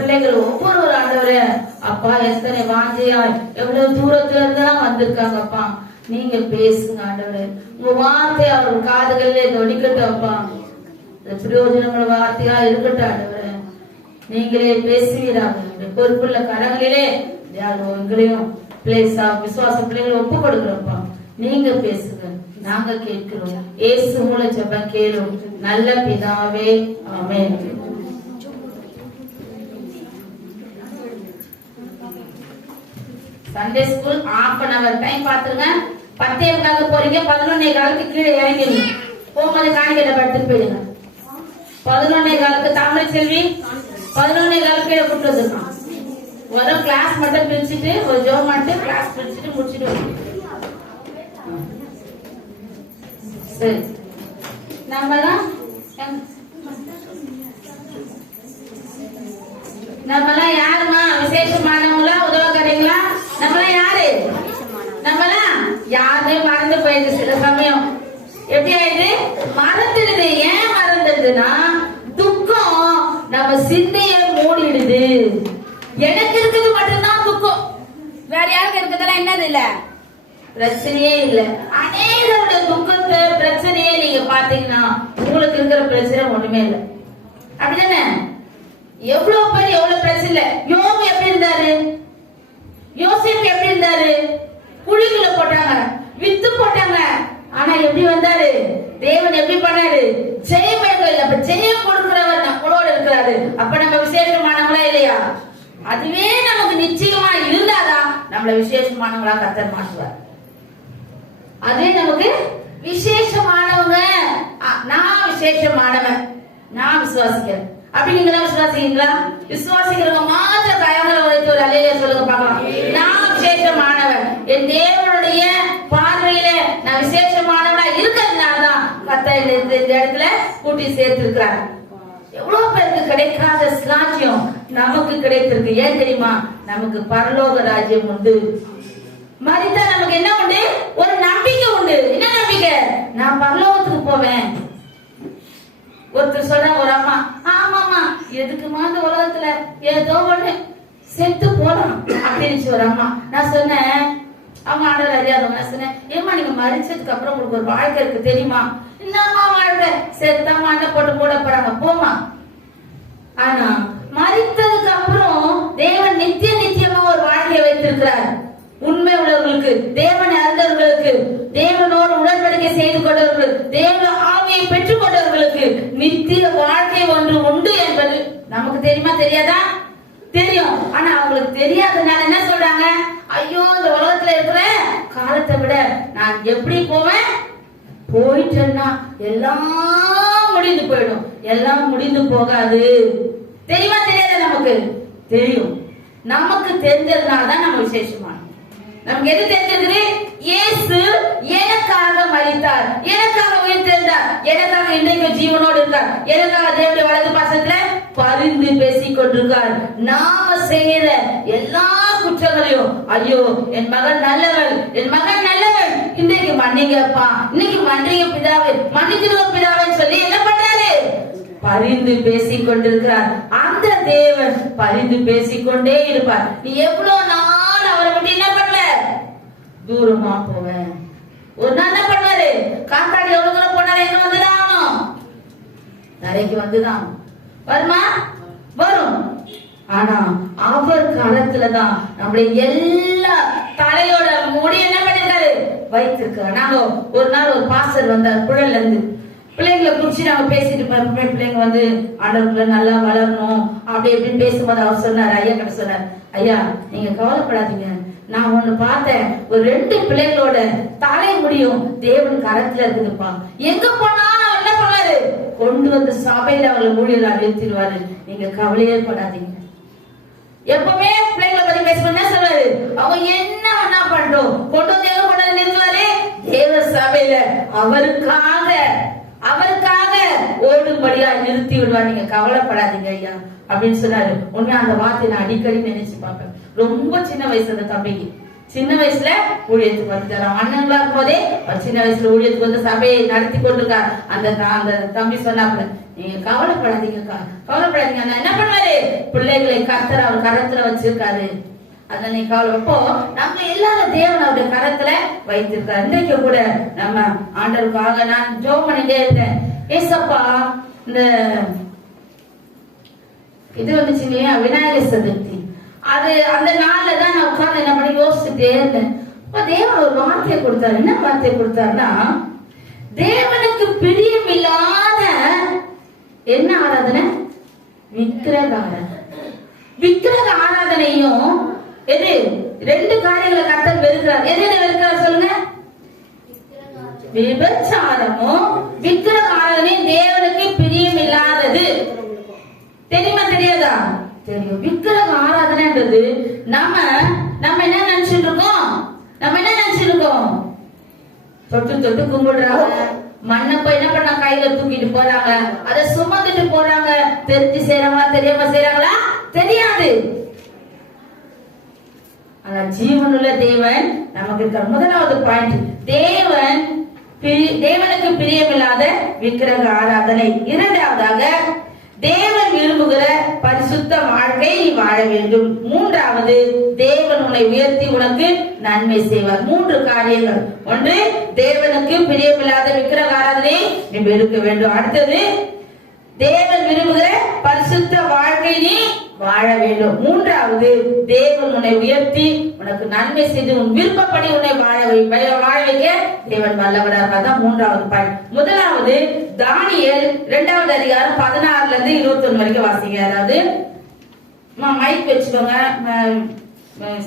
பிள்ளைகள் ஒவ்வொரு ஆண்டவரே அப்பா எத்தனை வாஞ்சையாய் எவ்வளவு தூரத்துல இருந்துதான் வந்திருக்காங்கப்பா. நீங்க பேசுங்க ஆண்டவரே. உங்க வார்த்தை அவர் காதுகளிலே தொடிக்கட்டும் அப்பா. பிரயோஜனங்கள வார்த்தையா இருக்கட்டும் ஆண்டவரே. நீங்களே பேசுவீராக. பொறுப்புள்ள கடங்களிலே எங்களையும் விசுவாச பிள்ளைகளை ஒப்பு கொடுக்கிறோம்ப்பா. நீங்க பேசுங்க, நாங்க கேட்கிறோம். இயேசு மூலம் ஜெபம் கேளும் நல்ல பிதாவே, ஆமென். Sunday school ½ an hour time பாத்துருங்க. 10:00 போறீங்க, 11:15 கீழே இறங்கிடுங்க. போகும்போது காணிக்கையில படுத்துட்டு போயிடுங்க. 11:15 தமிழை செல்வி 11:15 கீழே கூட்டு வந்துருக்கான். ஒரு கிளாஸ் மட்டும் பிரிச்சுட்டு ஒரு ஜோம் மட்டும் கிளாஸ் பிரிச்சுட்டு முடிச்சுட்டு சரி. நம்மலாம் யாருமா? விசேஷமானவங்களா? உதவக்கடைங்களா? நம்மளாம் யாரு? நம்மளாம் யாருமே மறந்து போயிடுது. சில சமயம் எப்படி ஆயிடுது? மறந்துடுது. ஏன் மறந்துடுதுன்னா துக்கம் நம்ம சிந்தைய மூடிடுது. எனக்கு இருக்குது மட்டும்தான் துக்கம், வேற யாருக்கு இருக்கிறதெல்லாம் என்னது இல்ல, பிரச்சனையே இல்ல. அநேகருடைய துக்கத்தை பிரச்சனையே நீங்க பாத்தீங்கன்னா உங்களுக்கு இருக்கிற பிரச்சனை ஒண்ணுமே இல்ல. அப்படிதானே? எவ்வளவு பேர் எவ்வளவு பிரச்சனை இல்ல. யோபு எப்படி இருந்தாரு? யோசேப்பு எப்படி இருந்தாரு? குழிக்குள்ள போட்டாங்க, வித்து போட்டாங்க. ஆனா எப்படி வந்தாரு? தேவன் எப்படி பண்ணாரு? ஜெயம் இல்ல. அப்ப ஜெயம் கொடுக்கிறவர் நம்மளோட இருக்கிறாரு. அப்ப நம்ம விசேஷமானவங்களா இல்லையா? அதுவே நமக்கு நிச்சயமா இருந்தாதான் நம்மள விசேஷமானவங்களா கர்த்தர் மாற்றுவார். அதே நமக்கு விசேஷமானவங்க. நான் விசேஷமானவன், நான் விசுவாசிக்கிறேன். அப்படி நீங்க எல்லாம் விசுவாசிக்கிறீங்களா? விசுவாசிக்கிறவங்க மாத்திர கயங்களை வைத்து ஒரு அல்லேலூயா சொல்லுங்க பார்க்கலாம். நான் விசேஷமானவன், என் தேவனுடைய பார்வையில நான் விசேஷமானவனா இருக்கிறதுனாலதான் கர்த்தர் இந்த இடத்துல கூட்டி சேர்த்திருக்கிறார். எவ்வளவு பேருக்கு கிடைக்காத ராஜ்யம் நமக்கு கிடைத்திருக்கு. ஏன் தெரியுமா? நமக்கு பரலோக ராஜ்யம் உண்டு. மரித்தா நமக்கு என்ன உண்டு? ஒரு நம்பிக்கை உண்டு. என்ன நம்பிக்கை? நான் பரலோகத்துக்கு போவேன். ஒருத்தர் சொல்றாங்க, ஒரு அம்மா, ஆமாமா எதுக்குமா இந்த உலகத்துல ஏதோ ஒண்ணு செத்து போறோம் அப்படின்னு ஒரு அம்மா. நான் சொன்னேன், அவங்க ஆண்டவர் அறியாதவங்க. நான் சொன்னேன், ஏமா நீங்க மரிச்சதுக்கு அப்புறம் உங்களுக்கு ஒரு வாழ்க்கை இருக்கு தெரியுமா? என்னம்மா வாழ்க்கை? செத்தம்மா அண்ணை போட்டு போட போறாங்க, போமா. ஆனா மரித்ததுக்கு அப்புறம் தேவன் நித்தியமா ஒரு வாழ்க்கையை வைத்திருக்கிறார். உண்மை உள்ளவர்களுக்கு, தேவன் அறிந்தவர்களுக்கு, தேவனோடு உடன்படிக்கை செய்து கொண்டவர்களுக்கு, தேவ ஆவியை பெற்றுக் கொண்டவர்களுக்கு நித்திய வாழ்க்கை ஒன்று உண்டு என்பது நமக்கு தெரியுமா? தெரியாதா? தெரியும். ஆனா அவங்களுக்கு தெரியாதனால என்ன சொல்றாங்க? ஐயோ இந்த உலகத்துல இருக்கிற காலத்தை விட நான் எப்படி போவேன்? போயிட்டேன்னா எல்லாம் முடிந்து போயிடும். எல்லாம் முடிந்து போகாது. தெரியுமா? தெரியாத? நமக்கு தெரியும். நமக்கு தெரிஞ்சதுனாலதான் நம்ம விசேஷமான. நமக்கு எது தெரிஞ்சிருக்குது? இயேசு எனக்காக மரித்தார், எனக்காக உயிர்த்தெழுந்தார், எனக்காக இன்றைக்கு ஜீவனோடு இருக்கார், எனக்காக தேவனுடைய வலது பாசத்துல பரிந்து பேசிக் கொண்டிருக்கார். நாம செய்யற எல்லா குற்றங்களையும், ஐயோ என் மகன் நல்லவள், என் மகன் நல்லவள், இன்றைக்கு மன்னிங்கப்பா, இன்னைக்கு மன்னிங்க பிதாவே, மன்னிச்சிருவ பிதாவேன்னு சொல்லி என்ன பண்றாரு? பரிந்து பேசிக் கொண்டிருக்கிறார். அந்த தேவன் பரிந்து பேசிக்கொண்டே இருப்பார். நீ எவ்வளவு நாள் அவரை விட்டு என்ன பண்ணல? தூரமா போவேன். ஒரு நாள் என்ன பண்ணுவாரு? காத்தாடி எவ்வளவு தூரம் போனாலும் எங்க வந்துதான் ஆகணும்? தரைக்கு வந்துதான் வருமா? வரும். ஆனா அவர் காலத்துலதான் நம்முடைய எல்லா தலையோட முடி என்ன பண்ணிருக்காரு? வைத்திருக்காரு. நாங்க ஒரு நாள் ஒரு பாஸ்டர் வந்தார் புழல்ல இருந்து. பிள்ளைங்களை குறிச்சு நாங்க பேசிட்டு பிள்ளைங்க வந்து ஆண்டவர்களை நல்லா வளரணும் அப்படி எப்படின்னு பேசும்போது அவர் சொன்னார், ஐயா கிட்ட சொன்னார், ஐயா நீங்க கவலைப்படாதீங்க, நான் ஒண்ணு பார்த்தேன், ஒரு 2 பிள்ளைகளோட தலை முடியும் தேவன் கரத்துல இருக்குதுப்பா, எங்க போனாலும் அவர் என்ன பண்ணாரு? கொண்டு வந்து சபையில அவங்களை ஊழியர் நிறுத்திடுவாரு, நீங்க கவலையே படாதீங்க. எப்பவுமே பிள்ளைங்களை பத்தி பேசும்போது என்ன சொல்றாரு? அவங்க என்ன வேணா பண்றோம், கொண்டு வந்து எங்க கொண்டு வந்து நிறுத்துவாரு? தேவ சபையில அவருக்காக ஓடும்படியா நிறுத்தி விடுவார், நீங்க கவலைப்படாதீங்க ஐயா அப்படின்னு சொன்னாரு. உண்மை அந்த வார்த்தை நான் அடிக்கடி நினைச்சு பார்ப்பேன். ரொம்ப சின்ன வயசு அந்த தம்பிக்கு, சின்ன வயசுல ஊழியத்துக்கு வந்துட்டாரு. அண்ணங்களா இருக்கும் போதே சின்ன வயசுல ஊழியத்துக்கு வந்து சபையை நடத்தி கொண்டிருக்கார். அந்த தம்பி சொன்னாப்புல, நீங்க கவலைப்படாதீங்கக்கா, கவலைப்படாதீங்க. என்ன பண்ணுவாரு? பிள்ளைகளை கர்த்தர் அவர் கரத்துல வச்சிருக்காரு. அத நீ கவலைப்போ நம்ம எல்லாரும் தேவன் அவருடைய கரத்துல வைத்திருக்காரு. இன்றைக்கு கூட நம்ம ஆண்டவருக்காக நான் ஜெபம் பண்ணிட்டே இருந்தேன். ஏசப்பா, இந்த இது வந்துச்சு இல்லையா, விநாயகர் சதுர்த்தி, அது அந்த நாள்ல தான் நான் உட்கார்ந்து என்ன பண்ணி யோசிச்சுட்டே இருந்தேன். தேவன் ஒரு வார்த்தையை கொடுத்தாரு. என்ன வார்த்தையை கொடுத்தாருன்னா, தேவனுக்கு பிரியம் இல்லாத என்ன ஆராதனை? விக்கிரக ஆராதனை. விக்கிரக ஆராதனையும் எது? ரெண்டு காரியங்களை கர்த்தர் வெறுக்கிறார். எது வெறுக்கிறார் சொல்லுங்க? விபச்சாரமும் விக்கிரக ஆராதனையும் தேவனுக்கு பிரியம் இல்லாதது. தெரியுமா தெரியாதா? தெரியும். விக்கிரக ஆராதனைன்றது நம்ம என்ன நினைச்சிட்டு இருக்கோம்? நம்ம என்ன நினைச்சிட்டு இருக்கோம்? தொட்டு தொட்டு கும்பிடுறாங்க, மண்ணை போய் என்ன பண்ண கையில தூக்கிட்டு போறாங்க, அதை சுமந்துட்டு போறாங்க. தெரிஞ்சு செய்யறாங்களா தெரியாம செய்யறாங்களா தெரியாது. ஆனா ஜீவனுள்ள தேவன் நமக்கு இருக்கிற முதலாவது பாயிண்ட், தேவனுக்கு பிரியமில்லாத விக்கிரக ஆராதனை. இரண்டாவதாக, தேவன் விரும்புகிற பரிசுத்த வாழ்க்கை நீ வாழ வேண்டும். மூன்றாவது, தேவன் உன்னை உயர்த்தி உனக்கு நன்மை செய்வார். மூன்று காரியங்கள். ஒன்று, தேவனுக்கு பிரியமில்லாத விக்கிரக ஆராதனை நீ வெறுக்க வேண்டும். அடுத்தது, தேவன் விரும்புகிற பரிசுத்த வாழ்க்கை நீ வாழ வேண்டும். மூன்றாவது, தேவன் உன்னை உயர்த்தி உனக்கு நன்மை செய்து உன் விருப்பப்படி உன்னை வாழ வைக்க தேவன் வல்லவராக. தான் மூன்றாவது பாயிண்ட். முதலாவது, தானியேல் 2வது அதிகாரம் 16ல இருந்து 21 வரைக்கும் வாசிங்க. அதாவது மைக் வச்சுக்கோங்க,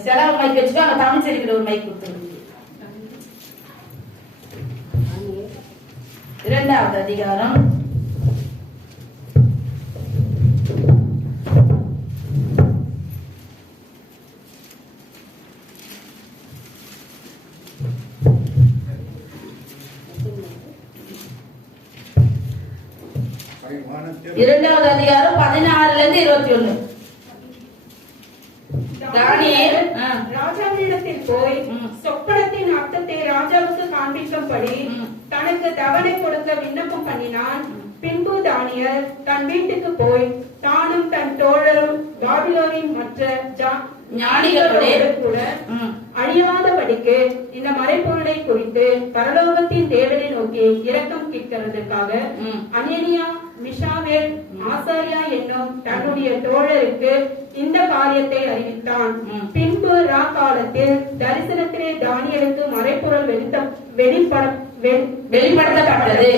செலவு மைக் வச்சுக்கோங்க, தமிழ் செடிக்கிற ஒரு மைக் கொடுத்துருங்க. 2வது அதிகாரம் 2வது அதிகாரம் 16ல இருந்து 21. தானியேல் ராஜாவினிடத்தில் போய் சொப்பனத்தின் அர்த்தத்தை ராஜாவுக்கு காண்பிக்கும்படி தனக்கு தவணை கொடுக்க விண்ணப்பம் பண்ணினான். பின்பு தானியேல் தன் வீட்டுக்கு போய் தானும் தன் தோழரும் பாபிலோனின் மற்ற ஞானிகளோடு கூட அழியாதபடிக்கு இந்த மறைபொருளை குறித்து பரலோகத்தின் தேவனை நோக்கி இரக்கம் கேட்கிறதுக்காக அனனியா, மிஷாவேல், ஆசாரியா என்னும் தன்னுடைய தோழருக்கு இந்த காரியத்தை அறிவித்தான். பின்பு காலத்தில் தரிசனத்திலே தானியேலுக்கு மறைபொருள் வெளிப்படுத்தப்பட்டது.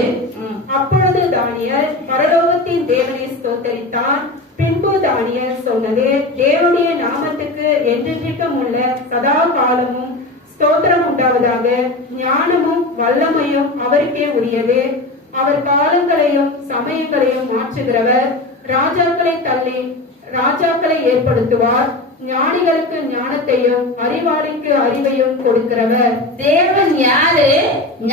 அப்பொழுது தானியேல் பரலோகத்தின் தேவனை ஸ்தோத்தரித்தான். பின்பு தானியேல் சொன்னது, தேவனுடைய நாமத்துக்கு என்றென்றைக்கும் உள்ள சதா காலமும் ஸ்தோத்திரம் உண்டாவதாக. ஞானமும் வல்லமையும் அவருக்கே உரியது. அவர் காலங்களையும் சமயங்களையும் மாற்றுகிறவர். ராஜாக்களை தள்ளி ராஜாக்களை ஏற்படுத்துவார். ஞானிகளுக்கு ஞானத்தையும் அறிவாளிக்கு அறிவையும் கொடுக்கிறவர். தேவன் யாரு?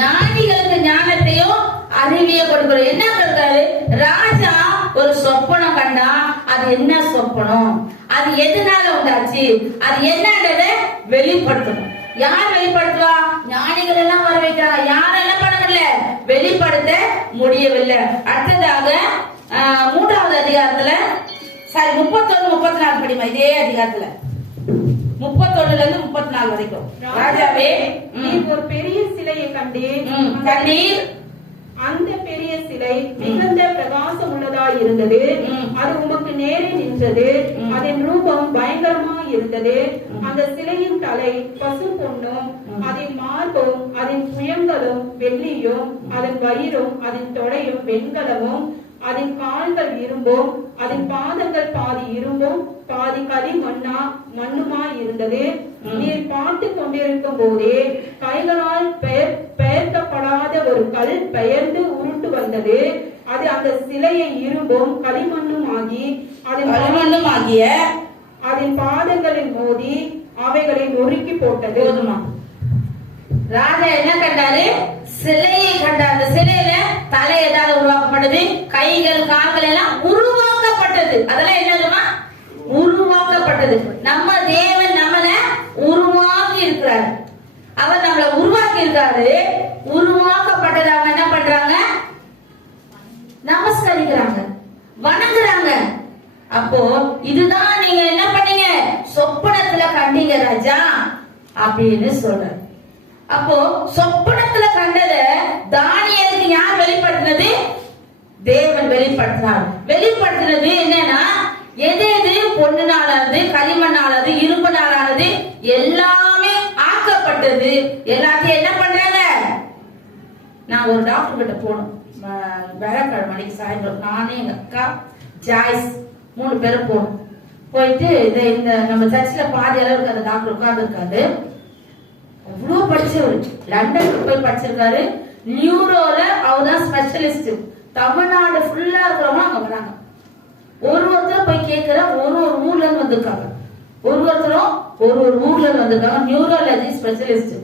ஞானிகளுக்கு ஞானத்தையும் அறிவையும் கொடுக்கிறார். என்ன சொல்றாரு? ராஜா ஒரு சொப்பனம் கண்டா, அது என்ன சொப்பனம், அது எதனால உண்டாச்சு, அது என்னன்றத வெளிப்படுத்தணும். யார் வெளிப்படுத்துவா? ஞானிகள் எல்லாம் வர வைக்கிறா. யாரும் என்ன பண்ண முடியல, வெளிப்படுத்த முடியவில்லை. அடுத்ததாக 3வது அதிகாரத்துல 31, 34 படிமா. இதே அதிகாரத்துல 31ல இருந்து 34 வரைக்கும். ராஜாவே, நீ ஒரு பெரிய சிலையை கண்டீர். அந்த பெரிய சிலை மிகுந்த பிரகாசம் உள்ளதாய் இருந்தது. அது உமக்கு நேரே நின்றது. அதன் ரூபம் பயங்கரமாய் இருந்தது. அந்த சிலையின் தலை பசு பொன்னும், அதன் மார்பும் அதன் புயங்களும் வெள்ளியும், அதன் வயிறும் அதன் தொடையும் வெண்கலமும், அதன் கால்கள் இரும்பும், அதன் பாதங்கள் பாதி இரும்பும் பாதி களி மண்ணுமாய் இருந்தது. நீர் பார்த்து கொண்டிருக்கும் போதே கைகளால் பெயர்க்கப்படாத ஒரு கல் பெயர்ந்து உருண்டு வந்தது. அது அந்த சிலையை இரும்பும் களிமண்ணும் ஆகிய அதன் பாதங்களில் மோதி அவைகளை நொறுக்கி போட்டது. ராஜா என்ன கண்டாரு? சிலையை கண்டார். அந்த சிலையில தலை ஏதாவது உருவாக்கப்பட்டது, கைகள் கால்கள் எல்லாம் உருவாக்கப்பட்டது. அதெல்லாம் என்னதுமா? உருவாக்கப்பட்டது. நம்ம தேவன் நம்மள உருவாக்கி இருக்கிறார். அவர் நம்மள உருவாக்கி இருக்காரு. உருவாக்கப்பட்டது. அவங்க என்ன பண்றாங்க? நமஸ்கரிக்கிறாங்க, வணங்குறாங்க. அப்போ இதுதான் நீங்க என்ன அப்படின்னு சொல்றாரு. அப்போ சொப்பனத்துல கண்டத தானியேலுக்கு யார் வெளிப்படுத்தினது? தேவன் வெளிப்படுத்தினார். வெளிப்படுத்தினது என்னன்னா, எது எது பொண்ணுனாலானது, களிமண்ணானது, இரும்பு நாளானது எல்லாமே ஆக்கப்பட்டது. எல்லாத்தையும் என்ன பண்றாங்க? நான் ஒரு டாக்டர் கிட்ட போனோம் வியாழக்கிழமை மணிக்கு சாயந்தரம். நானே எங்க அக்கா ஜாய்ஸ் 3 பேரும் போனோம். போயிட்டு இந்த நம்ம சர்ச்சில் பாதி அளவுக்கு அந்த டாக்டர் உட்கார்ந்து இருக்காரு. அவ்வளவு படிச்சவர், லண்டனுக்கு போய் படிச்சிருக்காரு. நியூரோல அவர் தான் ஸ்பெஷலிஸ்ட். தமிழ்நாடு ஃபுல்லா இருக்கிறவங்க அங்க வராங்க. ஒருத்தரும் போய் கேட்கிற ஒரு ஊர்ல இருந்து வந்திருக்காங்க. ஒருத்தரும் ஒரு ஊர்ல இருந்து வந்திருக்காங்க. Neurology specialist.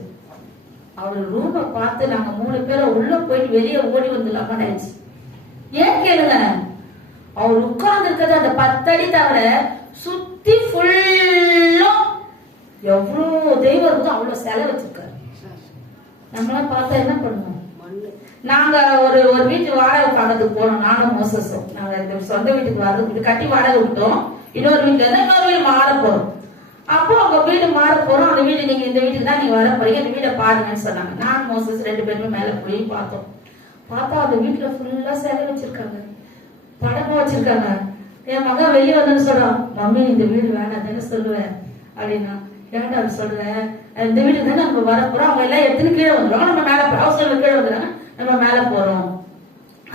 அவர் ரூமை பார்த்து நாங்க 3 பேரும் உள்ள போயிட்டு வெளியே ஓடி வந்துடலாமா ஆயிடுச்சு. ஏன் கேளுங்க, அவர் உட்கார்ந்து இருக்கிறது அந்த 10 அடி தவிர சுத்தி ஃபுல்லும் எவ்வளவு தெய்வம் இருக்கும், அவ்வளவு செலை வச்சிருக்காரு. நம்மளாம் பார்த்தா என்ன பண்ணுவோம்? நாங்க ஒரு வீட்டு வாடகை காலத்துக்கு போனோம். நானும் மோசஸும் நாங்க இந்த சொந்த வீட்டுக்கு வர்றது கட்டி வாடகை விட்டோம். இன்னொரு வீட்டுல இருந்து இன்னொரு வீடு மாற போறோம். அப்போ அவங்க வீடு மாற போறோம். அந்த வீடு நீங்க இந்த வீட்டுக்கு தான் நீங்க வர போறீங்க, அந்த வீடை பாருங்கன்னு சொன்னாங்க. நான் மோசஸ் 2 பேருமே மேல போய் பார்த்தோம். பார்த்தா அந்த வீட்டுல ஃபுல்லா செலை வச்சிருக்காங்க, படமும் வச்சிருக்காங்க. என் மகன் வெளியே வந்து சொல்றான், மம்மி இந்த வீடு வேணாம் தானே சொல்லுவேன் அப்படின்னா. ஏன்டா அப்படி சொல்றேன்? இந்த வீட்டுக்கு தானே நம்ம வர போறோம், அவங்க எல்லாம் எடுத்துன்னு கீழே வந்துடுவாங்க, நம்ம மேல அவசரம் கீழே வந்துடுறாங்க, நம்ம மேல போறோம்.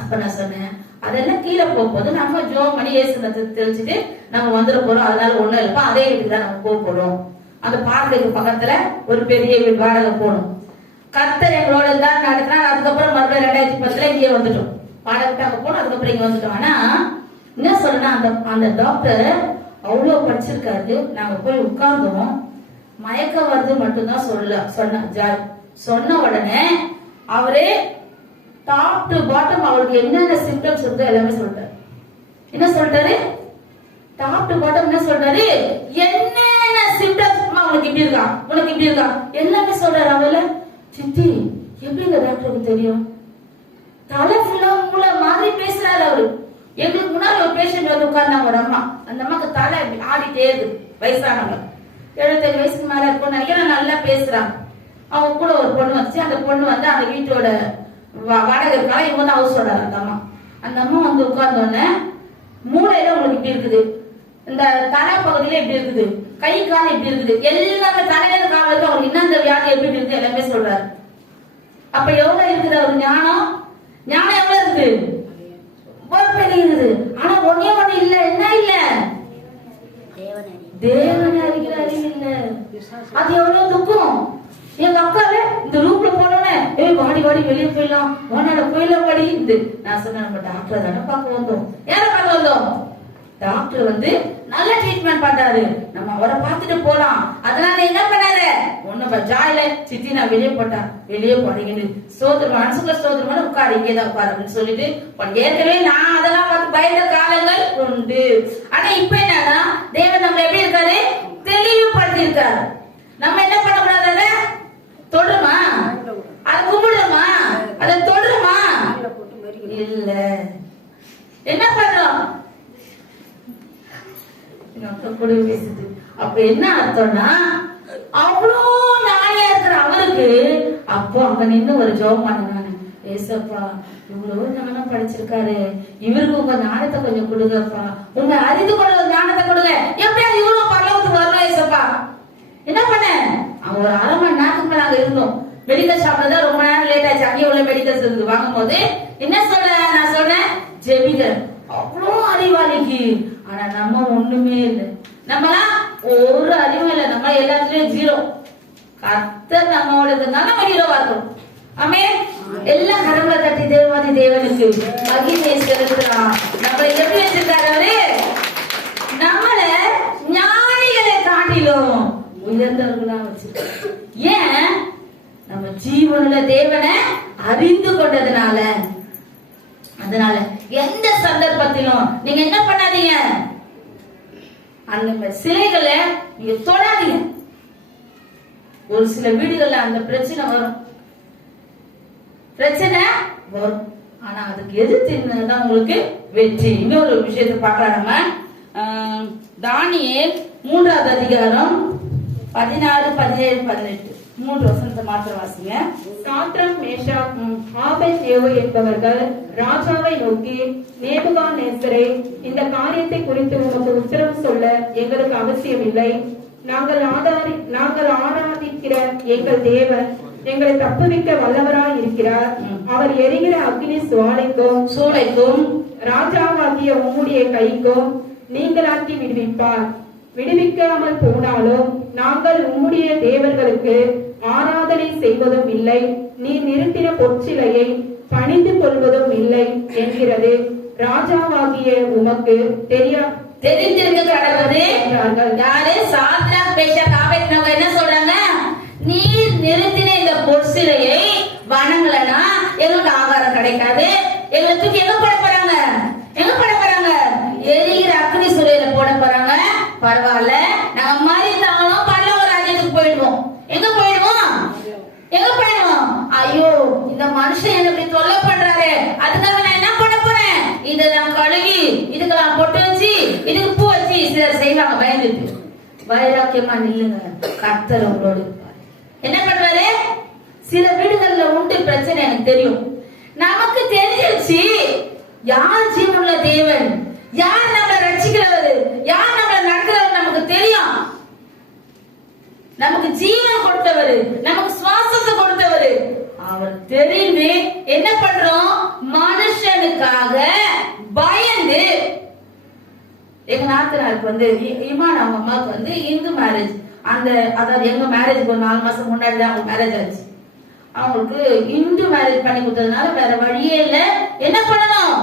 அப்ப நான் சொன்னேன், அதெல்லாம் கீழே போகும்போது நம்ம ஜோ மணி ஏசுனத்தை தெளிச்சுட்டு நம்ம வந்துட போறோம், அதனால ஒண்ணும் இல்லப்பா, அதே வீட்டுக்கு தான் நம்ம போக போறோம். அந்த பார்க்குக்கு பக்கத்துல ஒரு பெரிய வீடு வாடகை போகணும். கர்த்தர் எங்களோட தான் நடத்தினாங்க. அதுக்கப்புறம் மறுபடியும் 2010 இங்கே வந்துட்டோம். வாடகை அங்க போனோம், அதுக்கப்புறம் இங்க வந்துட்டோம். ஆனா என்ன சொல்றேன்னா, அந்த டாக்டர் அவ்வளவு படிச்சிருக்காரு. நாங்க போய் உட்கார்ந்தோம். மயக்கம் வருது மட்டும்தான் சொன்ன உடனே அவரே டாப் டு பாட்டம் அவருக்கு என்னென்ன சிம்டம்ஸ் இருக்கோ எல்லாமே சொல்லிட்டாரு. என்ன சொல்லிட்டாரு? டாப் டு பாட்டம் என்ன சொல்றாரு? என்னென்ன சிம்டம்ஸ் உனக்கு இப்படி இருக்கா, உனக்கு இப்படி இருக்கா, எல்லாமே சொல்றாரு. அவள சித்தி எப்படி இந்த டாக்டருக்கு தெரியும்? தலை ஃபுல்லா மூளை மாதிரி பேசுறாரு அவரு. எங்களுக்கு முன்னாடி ஒரு பேஷண்ட் வந்து உட்கார்ந்தாங்க, ஒரு அம்மா. அந்த அம்மாக்கு தலை ஆடிட்டே இருக்கு. வயசானவங்க 75 வயசுக்கு மேல இருக்கும் நினைக்கிறேன். நல்லா பேசுறாங்க. அவங்க கூட ஒரு பொண்ணு வந்துச்சு. அந்த பொண்ணு வந்து அந்த வீட்டோட வாடகை இருக்காங்க. இவங்க வந்து ஹவுஸ் ஓனர். அந்த அம்மா வந்து உட்கார்ந்தோடனே, மூளையில உங்களுக்கு இப்படி இருக்குது, இந்த தலை பகுதியில எப்படி இருக்குது, கை கால் எப்படி இருக்குது, எல்லாமே தலையில கால இருக்கு. அவருக்கு இன்னும் இந்த வியாதி எப்படி இருக்குது எல்லாமே சொல்றாரு. அப்ப எவ்வளவு இருக்குது அவர் ஞானம்? ஞானம் எவ்வளவு இருக்குது? ஒரு பெரிய இருக்குது. ஆனா ஒன்னே ஒண்ணு இல்ல. என்ன இல்ல? தேவனை அறிகிற அறிவு இல்ல. அது எவ்வளவு துக்கம். எங்க அக்காவே இந்த ரூம்ல போனோன்னே, வாடி வெளியே போயிடலாம், உன்னோட போயிடலாம் படி. நான் சொன்னேன், நம்ம டாக்டர் தானே பார்க்க வந்தோம். யார பார்க்க வந்தோம்? டாக்டர் வந்து நல்ல ட்ரீட்மெண்ட் பண்றாரு, நம்ம அவரை பார்த்துட்டு போலாம். அதனால என்ன பண்ணாத ஒண்ணு ஜாயில சித்தி நான் வெளியே போட்டேன், வெளியே போறீங்கன்னு சோதரம் மனசுக்குள்ள சோதரமான உட்காரு, இங்கேதான் உட்காரு அப்படின்னு சொல்லிட்டு ஏற்கனவே நான் அதெல்லாம் பார்த்து பயந்த காலங்கள் உண்டு. ஆனா இப்ப என்னன்னா, தேவன் நம்ம எப்படி இருக்காரு? தெளிவுபடுத்தி இருக்காரு. நம்ம என்ன பண்ண கூடாது? அதை தொடுமா, அதை கும்பிடுமா, அதை தொடுமா? இல்ல. என்ன பண்றோம்? பேசுது. அப்ப என்ன அர்த்தம்னா, அவ்வளோ ஞானியா இருக்கிற அவருக்கு அப்போ அங்க நின்று ஒரு ஜெபம் பண்ணாங்க. ஏசப்பா இவ்வளவு ஞானம் படிச்சிருக்காரு, இவருக்கு உங்க ஞானத்தை கொஞ்சம் கொடுங்கப்பா, உங்க அறிந்து கொள்ள ஒரு ஞானத்தை கொடுங்க. எப்படியாவது இவ்வளவு பரலோகத்துக்கு வரணும் ஏசப்பா. என்ன பண்ண? அவங்க ஒரு 1/2 மணி நேரத்துக்கு மேல அங்க இருந்தோம். மெடிக்கல் ஷாப்ல தான் ரொம்ப நேரம் லேட் ஆச்சு. அங்கே உள்ள மெடிக்கல்ஸ் இருந்து வாங்கும் போது என்ன சொல்ற? நான் சொன்னேன், ஜெபிக. அவ்வளோ அறிவாளிக்கு. ஆனா நம்ம ஒண்ணுமே இல்லை. நம்மளாம் ஒரு அறிவும் இல்லை. நம்ம எல்லாத்துலயும் 0. கர்த்தர் நம்மோட இருந்தாலும் நம்ம ஹீரோவா இருக்கும். ஆமென். எல்லா கடவுளை தட்டி தேவாதி தேவனுக்கு மகிமை செலுத்தலாம். நம்மளை எப்படி வச்சிருக்காரு அவரு? நம்மள ஞானிகளை காட்டிலும் உயர்ந்தவர்களா வச்சிருக்காரு. ஏன்? நம்ம ஜீவனுள்ள தேவனை அறிந்து கொண்டதுனால. அதனால எந்த சந்தர்ப்பத்திலும் நீங்க என்ன பண்ணாதீங்க, அந்த சிலைகளை நீங்க தொடாதீங்க. ஒரு சில வீடுகள்ல அந்த பிரச்சனை வரும், ஆனா அதுக்கு எதிர்த்து உங்களுக்கு வெற்றி. இன்னொரு விஷயத்தை பார்க்கலாம். நம்ம தானியேல் 3வது அதிகாரம் 16, 17, 18 3 வசனத்தை மாத்திரம் வாசிங்க. சாத்ராக், மேஷாக், ஆபேத்நேகோ என்பவர்கள் ராஜாவை நோக்கி, நேபுகாத்நேசரே, இந்த காரியத்தை குறித்து உமக்கு உத்தரவு சொல்ல எங்களுக்கு அவசியம் இல்லை. நாங்கள் ஆராதிக்கிற எங்கள் தேவன் எங்களை தப்புவிக்க வல்லவராய் இருக்கிறார். அவர் எரிகிற அக்னி சூளைக்கும் ராஜாவாகிய உம்முடைய கைக்கும் நீங்களாக்கி விடுவிப்பார். விடுவிக்காமல் போனாலும் நாங்கள் உம்முடைய தேவர்களுக்கு ஆராதனை செய்வதும் இல்லை, நீ நிறுத்தின பொற்சிலையை பணிந்து கொள்வதும் இல்லை என்கிறது ராஜாவாகிய உமக்கு தெரிந்திருக்க கடவுளே. யாரு? சாத்ராக், மேஷாக், ஆபேத்நேகோ என்ன சொல்றாங்க? நீர் நிறுத்தின இந்த பொற்சிலையை வணங்கலனா எங்களுக்கு ஆகாரம் கிடைக்காது. எங்களுக்கு எங்க போட போறாங்க? எரிகிற அக்னி சூளையில போட போறாங்க. பரவாயில்ல, நாங்க மறித்தாலும் பரலோக ராஜ்யத்துக்கு போயிடுவோம். எங்க போயிடுவோம்? ஐயோ, இந்த மனுஷன் என்ன இப்படி தொல்லை பண்றாரு, அதுக்காக நான் என்ன பண்ண போறேன்? இதெல்லாம் கழுவி, இதுக்கெல்லாம் பொட்டு வச்சு, இதுக்கு பூ வச்சு சிலர் செய்வாங்க பயந்துட்டு. வைராக்கியமா நில்லுங்க, கர்த்தர் உங்களோடு இருப்பார். என்ன பண்றாரு? சில வீடுகள்ல உண்டு பிரச்சனை, எனக்கு தெரியும். நமக்கு தெரிஞ்சிருச்சு யார் ஜீவனுள்ள தேவன், யார் நம்மளை ரட்சிக்கிறவர், யார் நம்மளை நடக்கிறவர் நமக்கு தெரியும். நமக்கு ஜீவன் கொடுத்தவர், நமக்கு சுவாசத்தை கொடுத்தவர் அவர் தெரிந்து என்ன பண்றோம்? மனுஷனுக்காக பயந்து. எங்க நாத்தனாருக்கு வந்து இமான் அவங்க அம்மாவுக்கு வந்து இந்து மேரேஜ். அதாவது எங்க மேரேஜ்க்கு ஒரு 4 மாசம் முன்னாடி தான் அவங்க மேரேஜ் ஆச்சு. அவங்களுக்கு இந்து மேரேஜ் பண்ணி கொடுத்ததுனால வேற வழியே இல்ல. என்ன பண்ணணும்?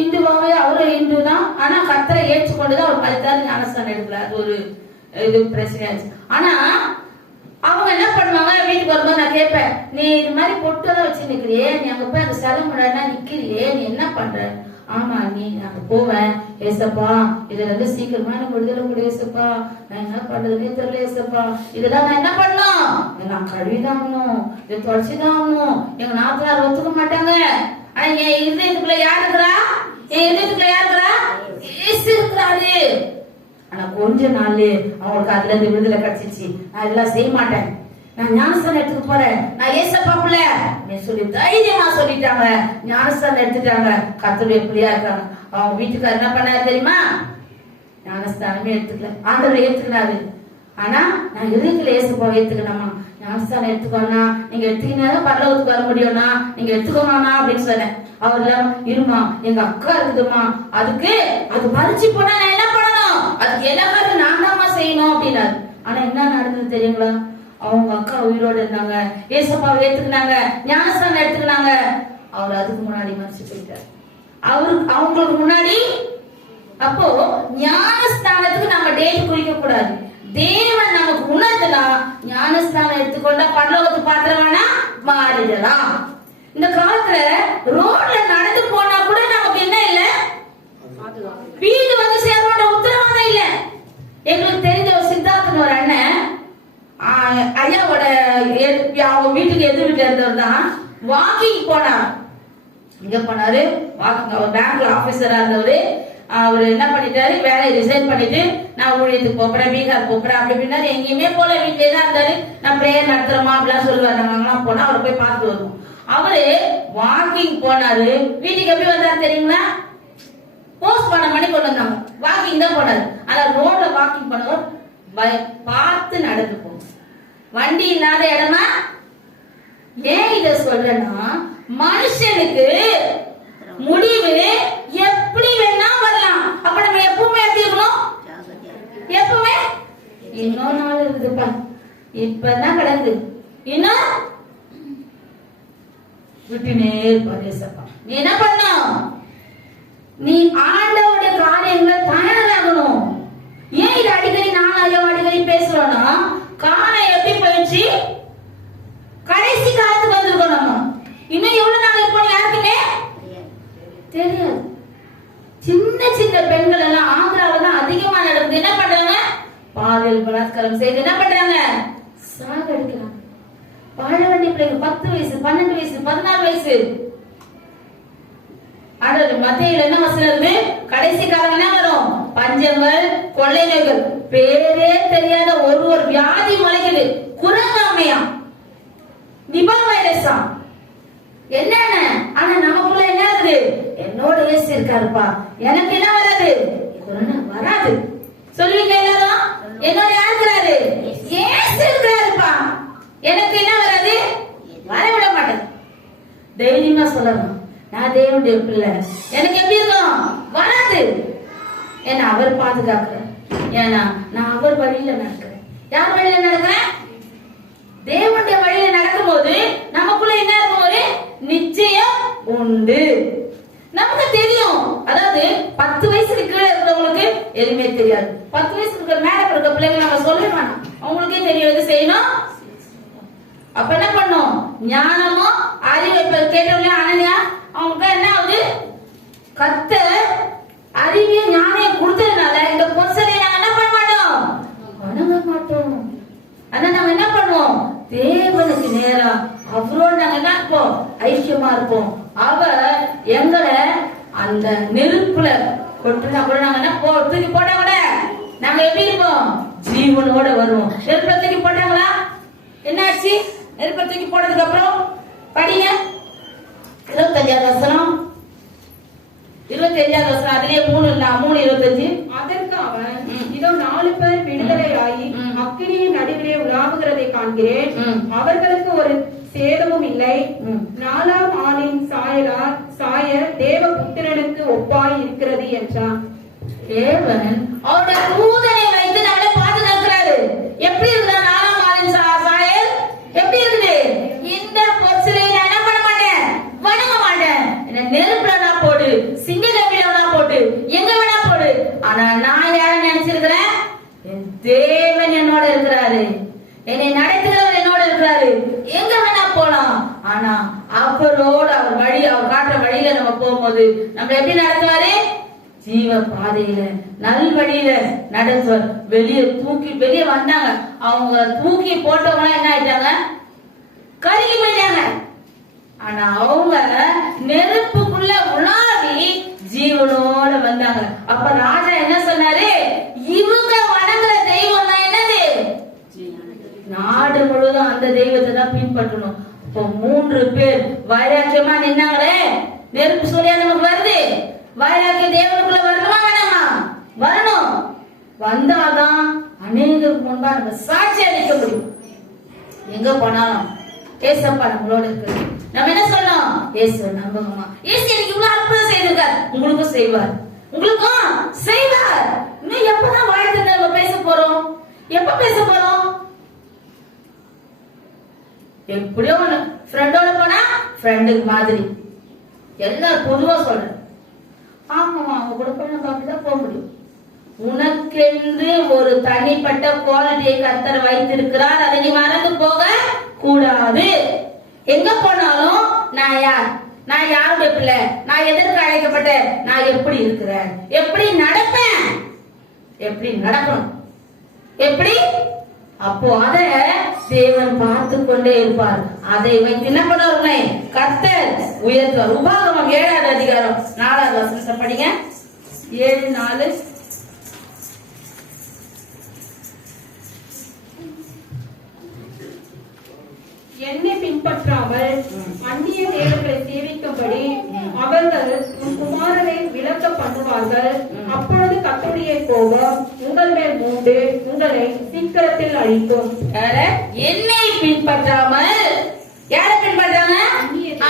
இந்துவாவே, அவரும் இந்து தான். ஆனா கர்த்தரை ஏற்றுக்கொண்டுதான் அவர் மரித்தாரு, ஞானஸ்தானம் எடுக்கல. அது ஒரு இது பிரச்சனையாச்சு. ஆனா அவங்க என்ன பண்ணுவாங்க? வீட்டுக்கு வரும்போது நான் கேட்பேன், நீ இது மாதிரி பொட்டெல்லாம் வச்சு நிக்கிறியே, நீ அங்க போய் அந்த சிலை முன்னாடி நிக்கிறியே, நீ என்ன பண்ற? ஆமா, நீ அங்க போவேன், ஏசப்பா இதுல இருந்து சீக்கிரமா எனக்கு விடுதலை கொடு ஏசப்பா, நான் என்ன பண்றதுன்னே தெரியல ஏசப்பா, இதெல்லாம் நான் என்ன பண்ணணும்? நான் கழுவிதான் ஆகணும், இதை தொடச்சுதான் ஆகணும். எங்க நாத்தனார் ஒத்துக்க மாட்டாங்க. ஆனா என் இதயத்துக்குள்ள யார் இருக்கிறா? ஏசு இருக்கிறாரு. ஆனா கொஞ்ச நாள் அவங்களுக்கு அதுல இருந்து விடுதலை கிடைச்சிச்சு. நான் எல்லாம் செய்ய மாட்டேன், நான் ஞானஸ்தானம் எடுத்துக்க போறேன், நான் ஏசப்பா பிள்ளை சொல்லி தைரியமா சொல்லிட்டாங்க. ஞானஸ்தானம் எடுத்துட்டாங்க, கர்த்தருடைய பிள்ளையா இருக்காங்க. அவங்க வீட்டுக்காரர் என்ன பண்ணாரு தெரியுமா? ஞானஸ்தானமே எடுத்துக்கல, ஆண்டவரை ஏத்துக்கிறாரு. ஆனா நான் இருதயத்துல ஏசப்பாவை ஏத்துக்கணுமா? ஞானஸ்தானம் எடுத்துக்கோனா, நீங்க எடுத்துக்கினாலும் பரலோகத்துக்கு வர முடியும்னா, நீங்க எடுத்துக்கோனா அப்படின்னு சொன்னேன். அவர் இருமா, எங்க அக்கா இருக்குதுமா, அதுக்கு அது மறைச்சு போனா நான் என்ன பண்ணணும்? அதுக்கு எல்லாரும் நான் தான் செய்யணும் அப்படின்னாரு. ஆனா என்ன நடந்தது தெரியுங்களா? அவங்க அக்கா உயிரோடு இருந்தாங்க, ஏசப்பாவை ஏத்துக்கினாங்க, ஞானஸ்தானம் எடுத்துக்கினாங்க. அவர் அதுக்கு முன்னாடி மறைச்சு போயிட்டார். அவங்களுக்கு முன்னாடி. அப்போ ஞானஸ்தானத்துக்கு நம்ம டேட் குறிக்க கூடாது. தேவன் நமக்கு உணர்ந்தா ஞானஸ்தானம் எடுத்துக்கொண்டா பரலோகத்துக்கு பாத்திரமானா மாறிடலாம். இந்த காலத்துல ரோட்ல நடந்து போனா கூட நமக்கு என்ன இல்ல? வீடு வந்து சேரோட உத்தரவாதம் இல்ல. எங்களுக்கு தெரிஞ்ச ஒரு சித்தார்த்தன் ஒரு அண்ணன், ஐயாவோட அவங்க வீட்டுக்கு எதிர் வீட்டுல இருந்தவர் தான், வாக்கிங் போனார். இங்க போனாரு வாக்கிங். அவர் பேங்க்ல ஆபீசரா இருந்தவரு. அவரு என்ன பண்ணிட்டாரு, வேலையை ரிசைன் பண்ணிட்டு நான் ஊழியத்துக்கு போறேன், பீகார் போறேன் அப்படி அப்படின்னாரு. எங்கேயுமே போல, வீட்லயே தான் இருந்தாரு. நான் பிரேயர் நடத்துறோமா அப்படிலாம் சொல்லுவாரு. நாங்கெல்லாம் போனா அவரை போய் பார்த்துட்டு வருவோம். அவரு வாக்கிங் போனாரு. வீட்டுக்கு எப்படி வந்தாரு தெரியுங்களா? போஸ்ட் பண்ண மணி கொண்டு வந்தாங்க. வாக்கிங் தான் போனாரு. ஆனா ரோட்ல வாக்கிங் பண்ணவர் பார்த்து நடந்து போகும். வண்டி இல்லாத இடமா? ஏன் இத சொல்றேன்னா, மனுஷனுக்கு முடிவு எப்படி வேணா வரலாம். அப்ப நம்ம எப்பவுமே எப்படி இருக்கணும்? எப்பவுமே இன்னொரு நாள் இருக்குதுப்பா, இப்பதான் கிடக்குது, இன்னும் விட்டுனே இருப்பா. நீ என்ன பண்ணும்? நீ ஆண்டவருடைய காரியங்களை தயாராகணும். ஏன் இது அடிக்கடி நான் ஐயோ அடிக்கடி பேசுறோம்னா, காலம் எப்படி போயிடுச்சு? கடைசி காலத்துக்கு வந்திருக்கோம். நம்ம இன்னும் எவ்வளவு நாள் இருப்போம் யாருக்குமே தெரியாது. சின்ன சின்ன பெண்கள் எல்லாம் ஆந்திராவில தான் அதிகமா நடக்குது. என்ன பண்றாங்க? பாலியல் பலாத்காரம் செய்து என்ன பண்றாங்க? சாகடிக்கிறாங்க. வாழ வேண்டிய பிள்ளைங்க 10 வயசு, 12 வயசு, 14 வயசு. ஆண்டவர் மத்தேயுல என்ன வசனம் இருக்கு? கடைசி காலம் என்ன வரும்? பஞ்சங்கள், கொள்ளை நோய்கள், பேரே தெரியாத ஒரு வியாதி முளைக்குது. குரங்காமையா, நிபா வைரஸா, என்னென்ன. ஆனா நமக்குள்ள என்ன ஆகுது? என்னோட இயேசு இருக்காருப்பா, எனக்கு என்ன வராது? கொரோனா வராது. சொல்லுவீங்க எல்லாரும், என்னோட யார் இருக்கிறாரு? இயேசு இருக்கிறாருப்பா, எனக்கு என்ன வராது? வர விட மாட்டேன். தைரியமா சொல்லணும், நான் தேவனுடைய பிள்ளை, எனக்கு எப்படி இருக்கும்? வராது. ஏன்னா அவர் பாதுகாக்கிறார். ஏன்னா நான் அவர் வழியில நடக்கிறேன். யார் வழியில நடக்கிறேன்? தேவனுடைய வழியில நடக்கும் போது நமக்குள்ள என்ன இருக்கும்? ஒரு நிச்சயம் உண்டு. நமக்கு தெரியும். அதாவது 10 வயசுக்கு கீழே இருக்கிறவங்களுக்கு எதுவுமே தெரியாது. 10 வயசுக்கு மேல இருக்கிற பிள்ளைங்க நம்ம சொல்லிடுவாங்க, அவங்களுக்கே தெரியும் எது செய்யணும். அப்ப என்ன பண்ணும்? ஞானமும் அறிவு. இப்ப கேட்டவங்க அனன்யா, அவங்க என்ன ஆகுது? கர்த்தர் அறிவியும் ஞானம் கொடுத்ததுனால இந்த பொருசனை நாங்க என்ன பண்ண மாட்டோம்? வணங்க மாட்டோம். ஆனா நாங்க என்ன பண்ணுவோம்? தேவனுக்கு நேரா அவரோட நாங்க என்ன இருப்போம்? ஐக்கியமா இருப்போம். அவர் எங்களை அந்த நெருப்புல கொட்டுனா கூட நாங்க என்ன தூக்கி போட்டா கூட நாங்க எப்படி இருப்போம்? ஜீவனோட வருவோம். நெருப்புல தூக்கி போட்டாங்களா? என்னாச்சு? நெருப்புல தூக்கி போட்டதுக்கு அப்புறம் படிங்க 25வது வசனம். 25வது வசனம், அதிலே 3:25. அதற்கு அவன், இதோ 4 பேர் விடுதலையாகி அக்கினியின் நடுவிலே உலாவுகிறதை காண்கிறேன். அவர்களுக்கு ஒரு சேதமும் இல்லை. 4ஆம் ஆணின் சாயல் தேவபுத்திரனுக்கு ஒப்பாய் இருக்கிறது என்றான். தேவன் அவருடைய தூதனை வைத்து நம்மளை பாதுகாக்கிறாரு. எப்படி இருந்தா 4ஆம் ஆணின் சாயல் எப்படி இருக்குது? இந்த பொருளை நான் என்ன பண்ண மாட்டேன்? வணங்க மாட்டேன். நெருப்புல நான் போடு, சிங்கக்கம்பில போட்டு, எங்க வேணா போடு. ஆனா நான் யார நினைச்சிருக்கிறேன்? என் தேவன் என்னோட இருக்கிறாரு, என்னை நடத்துகிறவர் என்னோட இருக்கிறாரு. எங்க வேணா போலாம். ஆனா அவரோட அவர் வழி, அவர் காட்டுற வழியில நம்ம போகும்போது நம்ம எப்படி நடத்துவாரு? ஜீவ பாதையில, நல் வழியில நடத்துவார். வெளியே வந்தாங்க, அவங்க தூக்கி போட்டவங்க என்ன ஆயிட்டாங்க? கருகி போயிட்டாங்க. ஆனா அவங்க நெருப்புக்குள்ள உலாவி ஜீவனோட வந்தாங்க. அப்ப ராஜா என்ன சொன்னாரு? இவங்க வணங்குற தெய்வம் தான் என்னது? நாடு முழுவதும் அந்த தெய்வத்தை தான் பின்பற்றணும். இப்போ 3 பேர் வைராக்கியமா நின்னாங்களே, நெருப்பு சூரியா நமக்கு வருது. வைராக்கியம் தேவனுக்குள்ள வரணுமா வேணாமா? வரணும். வந்தாதான் அநேகருக்கு முன்பா நம்ம சாட்சி அளிக்க முடியும். எங்க போனாலும் ஏசப்பா நம்மளோட இருக்கு. நம்ம என்ன சொல்லணும்? ஏசு நம்புங்கம்மா, ஏசு எனக்கு இவ்வளவு அற்புதம் செய்திருக்கார், உங்களுக்கும் செய்வார், உங்களுக்கும் செய்வார். இன்னும் எப்பதான் வாழ்த்து நம்ம பேச போறோம்? எப்ப பேச போறோம்? எப்படியோ ஒண்ணு ஃப்ரெண்டோட போனா ஃப்ரெண்டுக்கு மாதிரி எல்லாரும் பொதுவா சொல்றேன். ஆமாமா, அவங்க கூட போய் நம்ம அப்படிதான் போக முடியும். உனக்கென்று ஒரு தனிப்பட்ட குவாலிட்டியை கர்த்தர் வைத்திருக்கிறார். அதை நீ மறந்து போக கூடாது. எங்க போனாலும் நான் யார், நான் யாருடைய பிள்ளை, நான் எதற்கு அழைக்கப்பட்ட, நான் எப்படி இருக்கிறேன், எப்படி நடப்பேன், எப்படி நடக்கணும், எப்படி. அப்போ அத தேவன் பார்த்து கொண்டே இருப்பார். அதை வைத்து என்ன பண்ணுவாருமே? கர்த்தர் உயர்த்துவார். உபாகமம் 7வது அதிகாரம் 4வது வசனத்தை படிங்க. 7:4. என்னை பின்பற்றாமல் அந்நிய தேவர்களை சேவிக்கும்படி அவர்கள் உன் குமாரனை விலக்க பண்ணுவார்கள். அப்பொழுது கர்த்தருடைய கோபம் உங்கள் மேல் மூண்டு உங்களை சீக்கிரத்தில் அழிக்கும். என்னை பின்பற்றாமல் யாரை பின்பற்றாங்க?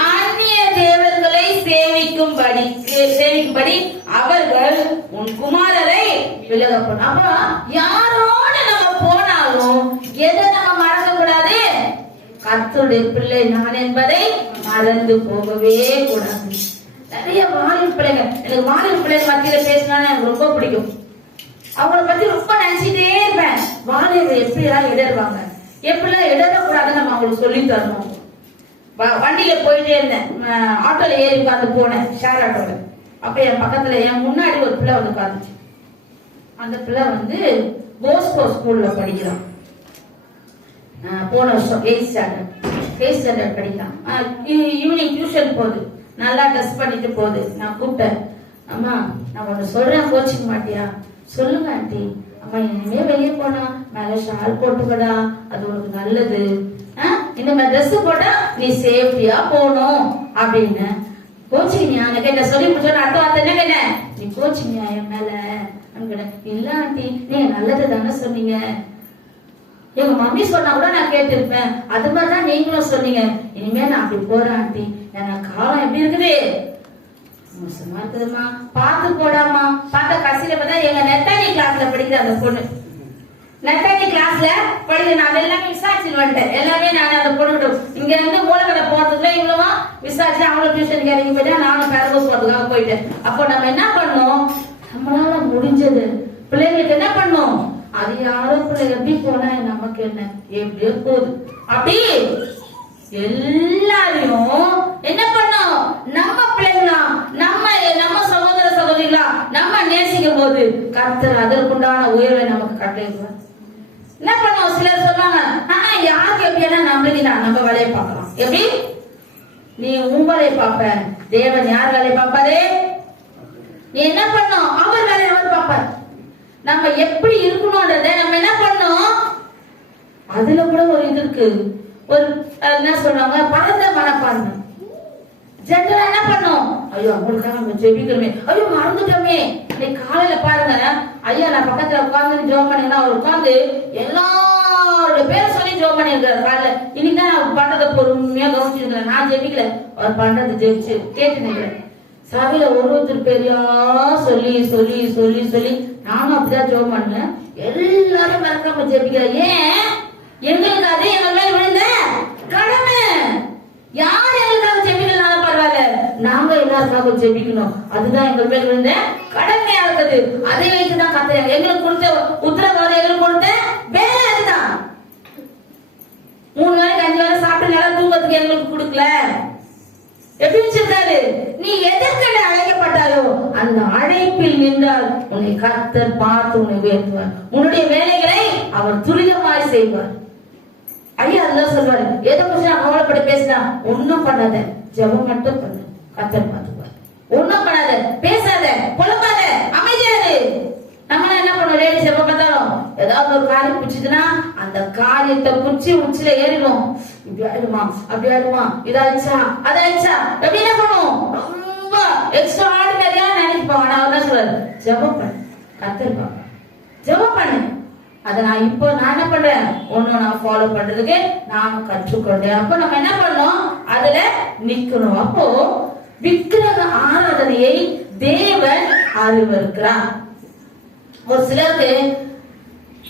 அந்நிய தேவர்களை சேவிக்கும்படி அவர்கள் உன் குமாரரை விலக பண்ண. அப்ப யாரோட நம்ம போனாலும் எதை நம்ம மறக்க கூடாது? கர்த்தருடைய பிள்ளை நான் என்பதை மறந்து போகவே கூடாது. நிறைய வாலிப பிள்ளைங்க, எனக்கு வாலிப பிள்ளைங்க மத்தியில பேசினா எனக்கு ரொம்ப பிடிக்கும். அவங்கள பத்தி ரொம்ப நினைச்சிட்டே இருப்பேன். வாலிபர் எப்படிலாம் இடருவாங்க, எப்படிலாம் இடரக்கூடாதுன்னு நம்ம அவங்களுக்கு சொல்லி தரணும். வண்டியில போயிட்டே இருந்தேன், ஆட்டோல ஏறி உட்காந்து போனேன், ஷேர் ஆட்டோல. அப்ப என் பக்கத்துல என் முன்னாடி ஒரு பிள்ளை வந்து உட்காந்துச்சு. அந்த பிள்ளை வந்து போஸ்கோ ஸ்கூல்ல படிக்கிறான். போன வருஷம் 8th ஸ்டாண்டர்ட் படிக்கலாம். ஈவினிங் டியூஷன் போகுது. நல்லா ட்ரெஸ் பண்ணிட்டு போகுது. நான் கூப்பிட்டேன், அம்மா நான் ஒண்ணு சொல்றேன், கோச்சிக்க மாட்டியா? சொல்லுங்க ஆண்டி. அம்மா இனிமே வெளியே போனா மேல ஷால் போட்டுக்கடா, அது உனக்கு நல்லது. இந்த மாதிரி ட்ரெஸ் போட்டா நீ சேஃப்டியா போகணும் அப்படின்னு. கோச்சிங்கயா? எனக்கு என்ன சொல்லி முடிச்சோன்னு அடுத்த வார்த்தை என்ன கேட்டேன், நீ கோச்சிங்கயா என் மேல? இல்ல ஆண்டி நீங்க நல்லது தானே சொன்னீங்க, எங்க மம்மி சொன்னா கூட நான் கேட்டிருப்பேன், அது மாதிரிதான் நீங்களும் சொன்னீங்க. இனிமே நான் அப்படி போறேன் ஆண்டி. எனக்கு காலம் எப்படி இருக்குது, மோசமா இருக்குதுமா, பாத்து போடாமா. பார்த்தா கடைசியில பார்த்தா எங்க நெத்தானி கிளாஸ்ல படிக்கிற அந்த பொண்ணு, நெத்தானி கிளாஸ்ல படிக்கிற, நான் எல்லாமே விசாரிச்சுட்டு வந்துட்டேன். எல்லாமே நான் அந்த பொண்ணு இங்க இருந்து மூலக்கடை போறதுக்குள்ள இவ்வளவா விசாரிச்சு அவங்களும் டியூஷன் இறங்கி போயிட்டா, நானும் பேரபோஸ் போறதுக்காக போயிட்டேன். அப்போ நம்ம என்ன பண்ணோம், நம்மளால முடிஞ்சது பிள்ளைங்களுக்கு என்ன பண்ணோம், அது யாரோ பிள்ளைங்க எப்படி போனா நமக்கு என்ன, எப்படியோ போகுது. அப்படி எல்லாரையும் என்ன பண்ணோம், நம்ம பிள்ளைங்களா, நம்ம சகோதர சகோதரிகளா நம்ம நேசிக்கும் போது கர்த்தர் அதற்குண்டான உயர்வை நமக்கு கட்டளையிடுவார். என்ன பண்ணோம், சிலர் சொல்லுவாங்க, யாருக்கு எப்படின்னா நம்மளுக்கு நம்ம வேலையை பார்க்கலாம். எப்படி நீ உன் வேலையை பார்ப்ப, தேவன் யார் வேலையை பார்ப்பாரு, நீ என்ன பண்ணும், அவர் வேலையை அவர் பார்ப்பார். நம்ம எப்படி இருக்கணும்ன்றத நம்ம என்ன பண்ணோம், அதுல கூட ஒரு இது இருக்கு, ஒரு என்ன சொல்றாங்க, பரந்த மனப்பான்மை. ஜென்ரலா என்ன பண்ணும், ஐயோ அவங்களுக்காக நம்ம ஜெபிக்கிறோமே, ஐயோ மறந்துட்டோமே. இன்னைக்கு காலையில பாருங்க, ஐயா நான் பக்கத்துல உட்கார்ந்து ஜோம் பண்ணீங்கன்னா அவர் உட்கார்ந்து எல்லாரோட பேரை சொல்லி ஜோம் பண்ணிருக்காரு காலையில. இன்னைக்கு தான் நான் பண்றதை பொறுமையா கவனிச்சிருக்கிறேன், நான் ஜெபிக்கல, அவர் பண்றது ஜெபிச்சு கேட்டு நிக்கிறேன். சபையில ஒருத்தர் பேரையா சொல்லி சொல்லி சொல்லி சொல்லி நானும் அப்படிதான் ஜோம் பண்ணேன். எல்லாரும் மறக்காம ஜெபிக்கிற. ஏன், எங்களுக்கு அது எங்க மேல விழுந்த கடமை. யார் எங்களுக்காக ஜெபிக்கலனாலும் பரவாயில்ல, நாங்க எல்லாருக்காக ஜெபிக்கணும், அதுதான் எங்க மேல விழுந்த கடமையா இருக்குது. அதை வைத்துதான் கத்துறாங்க. எங்களுக்கு கொடுத்த உத்தரவாதம், எங்களுக்கு கொடுத்த வேலை அதுதான். 3 வேளைக்கு 5 வேளை சாப்பிட்டு நல்லா தூங்கறதுக்கு எங்களுக்கு கொடுக்கல. எப்படி வச்சிருக்காரு, நீ எதற்கு அழைக்கப்பட்டாயோ அந்த அழைப்பில் நின்றால் உன்னை கர்த்தர் பார்த்து உன்னை உயர்த்துவார், உன்னுடைய வேலைகளை அவர் துரிதமாய் செய்வார். ஐயா அதுதான் சொல்வாரு, எதை குறிச்சு நான் கவலைப்பட பேசினா ஒன்னும் பண்ணாத, ஜெபம் மட்டும் பண்ணு, கர்த்தர் பார்த்துப்பார். ஒன்னும் பண்ணாத, பேசாத, புலம்பாத, அமைதியாரு. நம்ம என்ன பண்ணுவோம், லேடிஸ் எப்ப பார்த்தாலும் ஏதாவது ஒரு காரியம் பிடிச்சதுன்னா அந்த காரியத்தை பிடிச்சி உச்சில ஏறிடும். இப்படி ஆயிடுமா, அப்படி ஆயிடுமா, இதாயிடுச்சா அதாயிடுச்சா, எப்படி என்ன பண்ணுவோம், ரொம்ப எக்ஸ்ட்ரா ஆர்டினரியா நினைப்போம். ஆனா அவர் என்ன சொல்றாரு, ஜெபம் பண்ணு, கர்த்தர் பார்ப்பார், ஜெபம் பண்ணு. அதை நான் இப்போ நான் என்ன பண்றேன், ஒன்னு நான் ஃபாலோ பண்றதுக்கு நான் கற்றுக்கொண்டேன். அப்போ நம்ம என்ன பண்ணோம், அதுல நிக்கணும். அப்போ விக்கிரக ஆராதனையை தேவன் அறிவிருக்கிறார். ஒரு சிலருக்கு,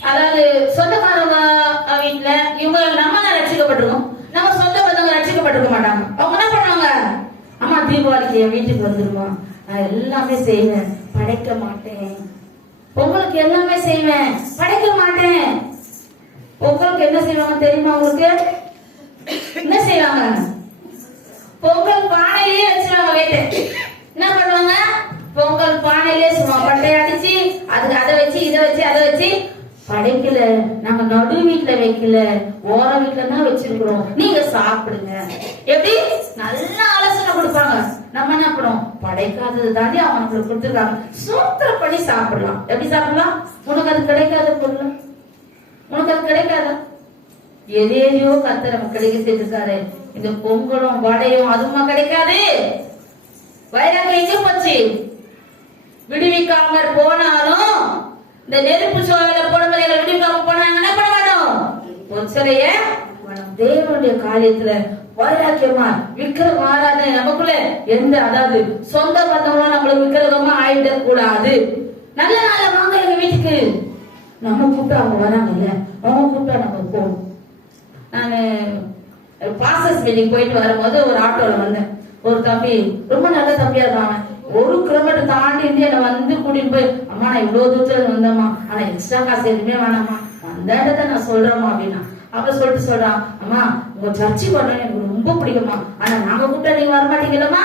அதாவது சொந்தக்காரங்க வீட்டுல இவங்க நம்ம தான் ரட்சிக்கப்பட்டிருக்கோம், நம்ம சொந்த பந்தவங்க ரட்சிக்கப்பட்டிருக்க மாட்டாங்க. அவங்க என்ன பண்ணுவாங்க, அம்மா தீபாவளிக்கு என் வீட்டுக்கு வந்துருமா, நான் எல்லாமே செய்வேன், படைக்க மாட்டேன். பொங்கலுக்கு எல்லாமே செய்வேன், படைக்க மாட்டேன். பொங்கலுக்கு என்ன செய்வாங்க தெரியுமா உங்களுக்கு, என்ன செய்வாங்க, பொங்கல் பானையிலேயே வச்சிருவாங்க. வீட்டு என்ன பண்ணுவாங்க, பொங்கல் பானையிலே சும்மா பட்டை அடிச்சு அதுக்கு அதை வச்சு இதை வச்சு அதை வச்சு படைக்கல. நாங்க நடு வீட்டுல வைக்கல, ஓர வீட்டுல தான் வச்சிருக்கிறோம், நீங்க சாப்பிடுங்க. எப்படி நல்ல ஆலோசனை கொடுப்பாங்க. நம்ம என்ன பண்ணுவோம், படைக்காதது தாண்டி அவங்களுக்கு கொடுத்துருக்காங்க, சூத்திரப்படி சாப்பிடலாம். எப்படி சாப்பிடலாம், உனக்கு அது கிடைக்காத பொருள், உனக்கு அது கிடைக்காத எதையோ கர்த்தர் நம்ம கிடைக்க செய்திருக்காரு. இந்த பொங்கலும் வடையும் அதுமா கிடைக்காது. வைராகம் எங்க போச்சு, விடுவிக்காம போனாலும் இந்த நெருப்பு சோழல போடும்போது விடுவிக்காம போனா என்ன பண்ண மாட்டோம், பொச்சலைய தேவனுடைய காரியத்துல வைராக்கியமா விக்கிரக ஆராதனை நமக்குள்ள எந்த, அதாவது சொந்த பந்தங்களும் நம்மளுக்கு விக்கிரகமா ஆயிடக் கூடாது. நல்ல நாள வாங்க எங்க வீட்டுக்கு, நம்ம கூப்பிட்டு அவங்க வராங்கல்ல, அவங்க கூப்பிட்டா நம்ம போகணும். நானு பாசஸ் மீட்டிங் போயிட்டு வரும்போது ஒரு ஆட்டோல வந்தேன். ஒரு தம்பி, ரொம்ப நல்ல தம்பியா இருக்காங்க, 1 கிலோமீட்டர் தாண்டி இருந்து என்ன வந்து கூட்டிட்டு போய், அம்மா நான் இவ்வளவு தூரத்துல வந்தேம்மா, ஆனா எக்ஸ்ட்ரா காசு எதுவுமே வேணாமா, அந்த இடத்த நான் சொல்றேம்மா அப்படின்னா. அவ சொல்லிட்டு சொல்றான், அம்மா உங்க சர்ச்சுக்கு வரணும் எனக்கு ரொம்ப பிடிக்குமா, ஆனா நாங்க கூப்பிட்டா நீங்க வரமாட்டீங்களா?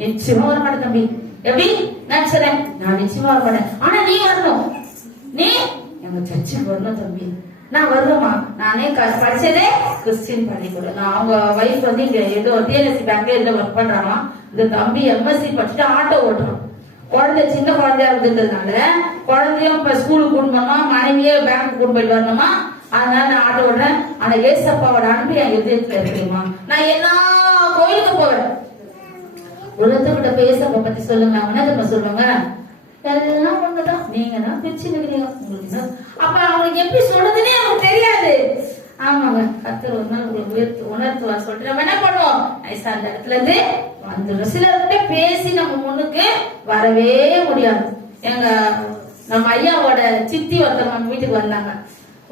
நிச்சயமா வரமாட்டேன் தம்பி. எப்படி நான் சொல்றேன், நான் நிச்சயமா வரமாட்டேன், ஆனா நீ வரணும், நீ எங்க சர்ச்சுக்கு வரணும் தம்பி. நான் வருவேமா, நானே படிச்சதே கிறிஸ்டின் பள்ளிக்கூடம். நான் அவங்க வைஃப் வந்து இங்க ஏதோ டிஎன்எஸ்சி பேங்க்ல ஏதோ ஒர்க் பண்றாமா, இந்த தம்பி எம்எஸ்சி படிச்சுட்டு ஆட்டோ ஓட்டுறான். குழந்தை சின்ன குழந்தையா இருந்ததுனால குழந்தையும் இப்ப ஸ்கூலுக்கு கூட்டணுமா, மனைவியே பேங்க் கூட்டு போயிட்டு வரணுமா, அதனால நான் ஆட்டோ ஓடுறேன். ஆனா ஏசப்பாவோட அன்பு என் இதயத்துல இருக்குமா. நான் எல்லா கோயிலுக்கு போவேன். உலகத்துக்கிட்ட பேசப்ப பத்தி சொல்லுங்க, என்ன தெரியுமா சொல்லுவாங்க, எல்லாம் ஒண்ணுதான், நீங்க தான் பிரிச்சு நிக்கிறீங்க உங்களுக்கு. அப்ப அவங்களுக்கு எப்படி சொல்றதுன்னே அவங்களுக்கு தெரியாது. ஆமாங்க, கர்த்தர் ஒரு நாள் உங்களுக்கு உணர்த்துவா சொல்லிட்டு நம்ம என்ன பண்ணுவோம், ஐசா அந்த இடத்துல இருந்து வந்துடும். சிலர்கிட்ட பேசி நம்ம முன்னுக்கு வரவே முடியாது. எங்க நம்ம ஐயாவோட சித்தி ஒருத்தர் நம்ம வீட்டுக்கு வந்தாங்க.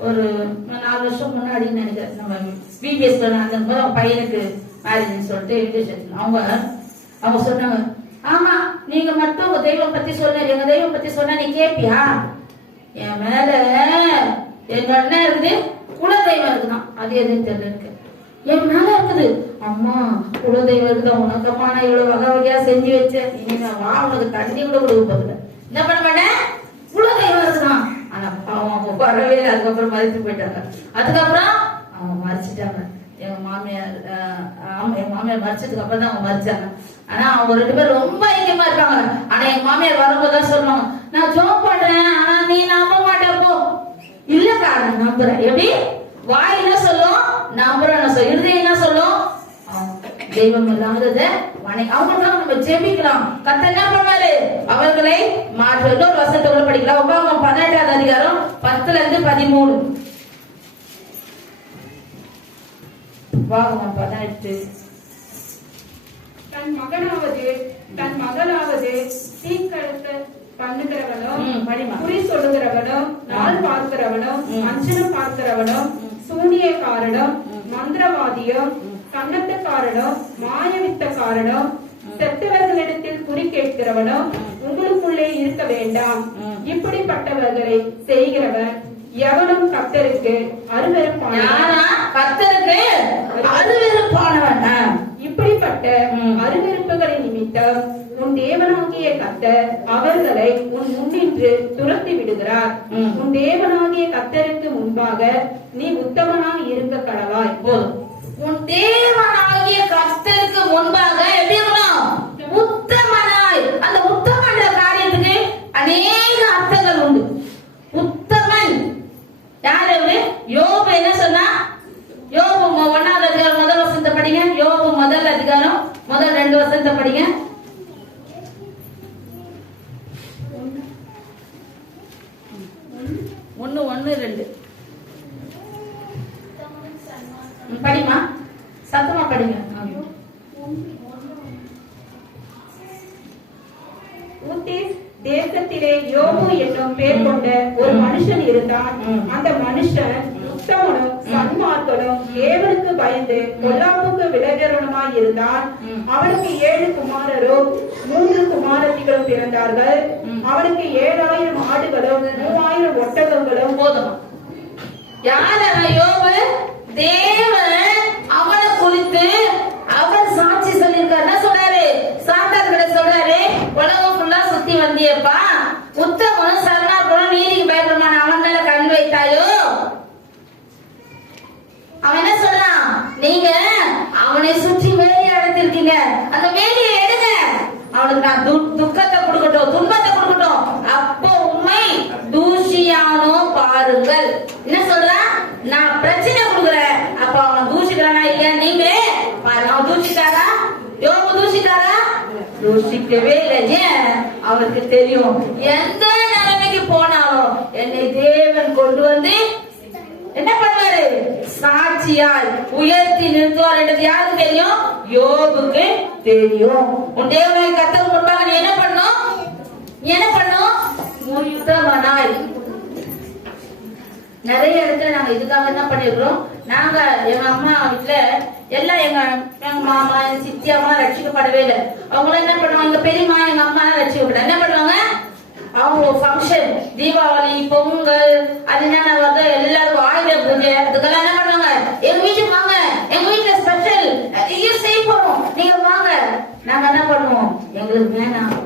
ஒரு 4 வருஷம் முன்னாடி நினைக்கிறேன். நம்ம பிபிஎஸ் அந்த போது அவங்க பையனுக்கு மேரேஜ் சொல்லிட்டு இன்விடேஷன் அவங்க சொன்னாங்க, ஆமா நீங்க மட்டும் உங்க தெய்வம் பத்தி சொன்ன, எங்க தெய்வம் பத்தி சொன்னா நீ கேப்பியா? என் மேல எங்க அண்ணன் இருக்குது, குல தெய்வம் இருக்குதான், அது எதுன்னு தெரியல இருக்கு. என் மேல இருக்குது, அம்மா குல தெய்வம் இருக்குதா, உனக்கம்மா நான் இவ்வளவு வகை வகையா செஞ்சு வச்சேன், இனிமே வா உனக்கு தண்ணி கூட கொடுக்க போதுல, என்ன பண்ண மாட்டேன், குல தெய்வம் இருக்குதான். ஆனா அவங்க வரவே இல்லை. அதுக்கப்புறம் மறைத்து போயிட்டாங்க. அதுக்கப்புறம் அவங்க மறைச்சிட்டாங்க. எங்க மாமியார் மறைச்சதுக்கு அப்புறம் தான் அவங்க மறைச்சாங்க. ஆனா அவங்க 2 பேரும் ரொம்ப ஐக்கியமா இருப்பாங்க. ஆனா எங்க மாமியார் வரும்போதுதான் சொல்லுவாங்க, நான் ஜோம் பண்றேன், ஆனா நீ நம்ப மாட்டேன் போ. இல்லக்கா நான் நம்புறேன். எப்படி வாய் என்ன சொல்லும், நம்புறேன் சொல்லும், இருதயம் என்ன சொல்லும், தெய்வம் இல்லாதத அவங்களுக்காக நம்ம ஜெபிக்கலாம். கர்த்தர் என்ன பண்ணாரு, அவர்களை மாற்ற. இன்னொரு வசனத்தை படிக்கலாம். உபாகமம் 18ஆம் அதிகாரம் 10-13. உபாகமம் 18. தன் மகனாவது தன் மகளாவது தீக்கழுத்த பண்ணுகிறவனும் குறி சொல்லுகிறவனும் நாள் பார்க்கிறவனும் அஞ்சனம் பார்க்கிறவனும் சூனியக்காரனும் மந்திரவாதியும் கண்ணத்துக்காரனும் மாயவித்தக்காரனும் செத்தவர்களிடத்தில் குறி கேட்கிறவனும் உங்களுக்குள்ளே இருக்க வேண்டாம். இப்படிப்பட்டவர்களை செய்கிறவன் எவனும் கர்த்தருக்கு அருவருப்பானவன். இப்படிப்பட்ட அருவருப்புகளின் நிமித்தம் உன் தேவனாகிய கர்த்தர் அவர்களை உன் முன்னின்று துரத்தி விடுகிறார். உன் தேவனாகிய கர்த்தருக்கு முன்பாக நீ உத்தமனாய் இருக்க கடவாய். உன் தேவனாகிய கர்த்தருக்கு முன்பாக எப்படி இருக்கணும், உத்தமனாய். அந்த உத்தமன்ற காரியத்துக்கு அநேக அர்த்தங்கள் உண்டு. உத்தமன் யாரு? யோபு என்ன சொன்னா, யோபு 1ஆவது அதிகாரம் முதல் வசனத்தை படிங்க. யோபு முதல் அதிகாரம் முதல் 2 வசனத்தை படிங்க. 1:1-2 படிமா, சத்தமா படிங்க. தேசத்திலே யோபு என்னும் பேர் கொண்ட ஒரு மனுஷன் இருந்தான். அந்த மனுஷன் உத்தமனும் சன்மார்க்கனும் தேவனுக்கு பயந்து பொல்லாப்புக்கு விலகிறவனுமாய் இருந்தான். அவனுக்கு 7 குமாரரும் 3 குமாரத்திகளும் பிறந்தார்கள். அவனுக்கு 7000 ஆடுகளும் 3000 ஒட்டகங்களும். போதும். யார் யோபு? தேவன் அவனை குறித்து அவர் சாட்சி சொல்லியிருக்காரு. என்ன சொல்றாரு? சாத்தான்கிட்ட சொல்றாரு, உலகம் ஃபுல்லா சுத்தி வந்தியப்பா, உத்தமனும் சன்மார்க்கனும் நீதிக்கு பயப்படுமான அவன் மேல கண் வைத்தாயோ. அவன் என்ன சொல்றான், நீங்க அவனை சுற்றி வேலி அடைத்திருக்கீங்க, அந்த வேலியை எடுங்க, அவனுக்கு நான் துக்கத்தை கொடுக்கட்டும், துன்பத்தை கொடுக்கட்டும், அப்போ உண்மை தூஷியானோ பாருங்கள். என்ன சொல்றான், நான் பிரச்சனை கொடுக்குறேன், அப்ப அவன் தூஷிக்கிறானா இல்லையா நீங்களே பாருங்க. அவன் தூஷிட்டாரா? யோபு தூஷிட்டாரா? தூஷிக்கவே இல்லை. ஏன்? அவருக்கு தெரியும், எந்த நிலைமைக்கு போனாலும் என்னை தேவன் கொண்டு வந்து என்ன பண்ணுவாரு, சாட்சியால் உயர்த்தி நிறுத்துவார் என்றது யாருக்கு தெரியும்? யோபுக்கு தெரியும். உன் தேவனாய் கர்த்தருக்கு முன்பாக நீ என்ன பண்ணும், உத்தமனாய். நிறைய இடத்துல நாங்க இதுக்காக என்ன பண்ணிருக்கிறோம், நாங்க எங்க அம்மா வீட்டுல எல்லாம் எங்க மாமா சித்தி அம்மா ரட்சிக்கப்படவே இல்லை. அவங்க என்ன பண்ணுவாங்க, பெரியம்மா எங்க அம்மா ரட்சிக்கப்பட என்ன பண்ணுவாங்க, அவங்க ஃபங்க்ஷன் தீபாவளி பொங்கல் அது என்ன வருது எல்லாருக்கும் ஆயுத பூஜை அதுக்கெல்லாம் என்ன பண்ணுவாங்க, எங்க வீட்டுக்கு வாங்க, எங்க வீட்டுல ஸ்பெஷல் நிறைய செய்ய போறோம், நீங்க வாங்க. நாங்க என்ன பண்ணுவோம், எங்களுக்கு வேணாம்.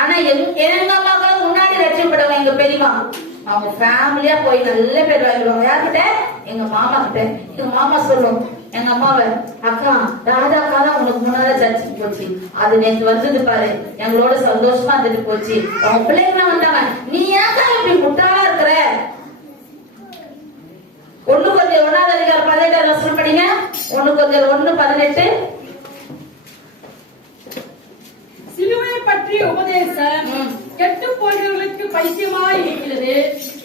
ஆனா எங்க அம்மாக்களும் முன்னாடி ரட்சிக்கப்படுவாங்க. எங்க பெரியமா அவங்க ஃபேமிலியா போய் நல்ல பேர் வாங்கிடுவாங்க. யார்கிட்ட? எங்க மாமா கிட்ட. எங்க மாமா சொல்லும், எங்க அம்மாவை, அக்கா ராதா அக்கா தான் உனக்கு முன்னால சர்ச்சுக்கு போச்சு, அது நேற்று வந்தது பாரு, எங்களோட சந்தோஷமா இருந்துட்டு போச்சு, அவங்க பிள்ளைங்க வந்தாங்க, நீ ஏக்கா இப்படி முட்டாளா இருக்கிற? 1 Corinthians 1:18 படிங்க. 1 Corinthians 1:18. சிலுவை பற்றிய உபதேசம் கெட்டு போகிறவர்களுக்கு பைத்தியமாய் இருக்கிறது,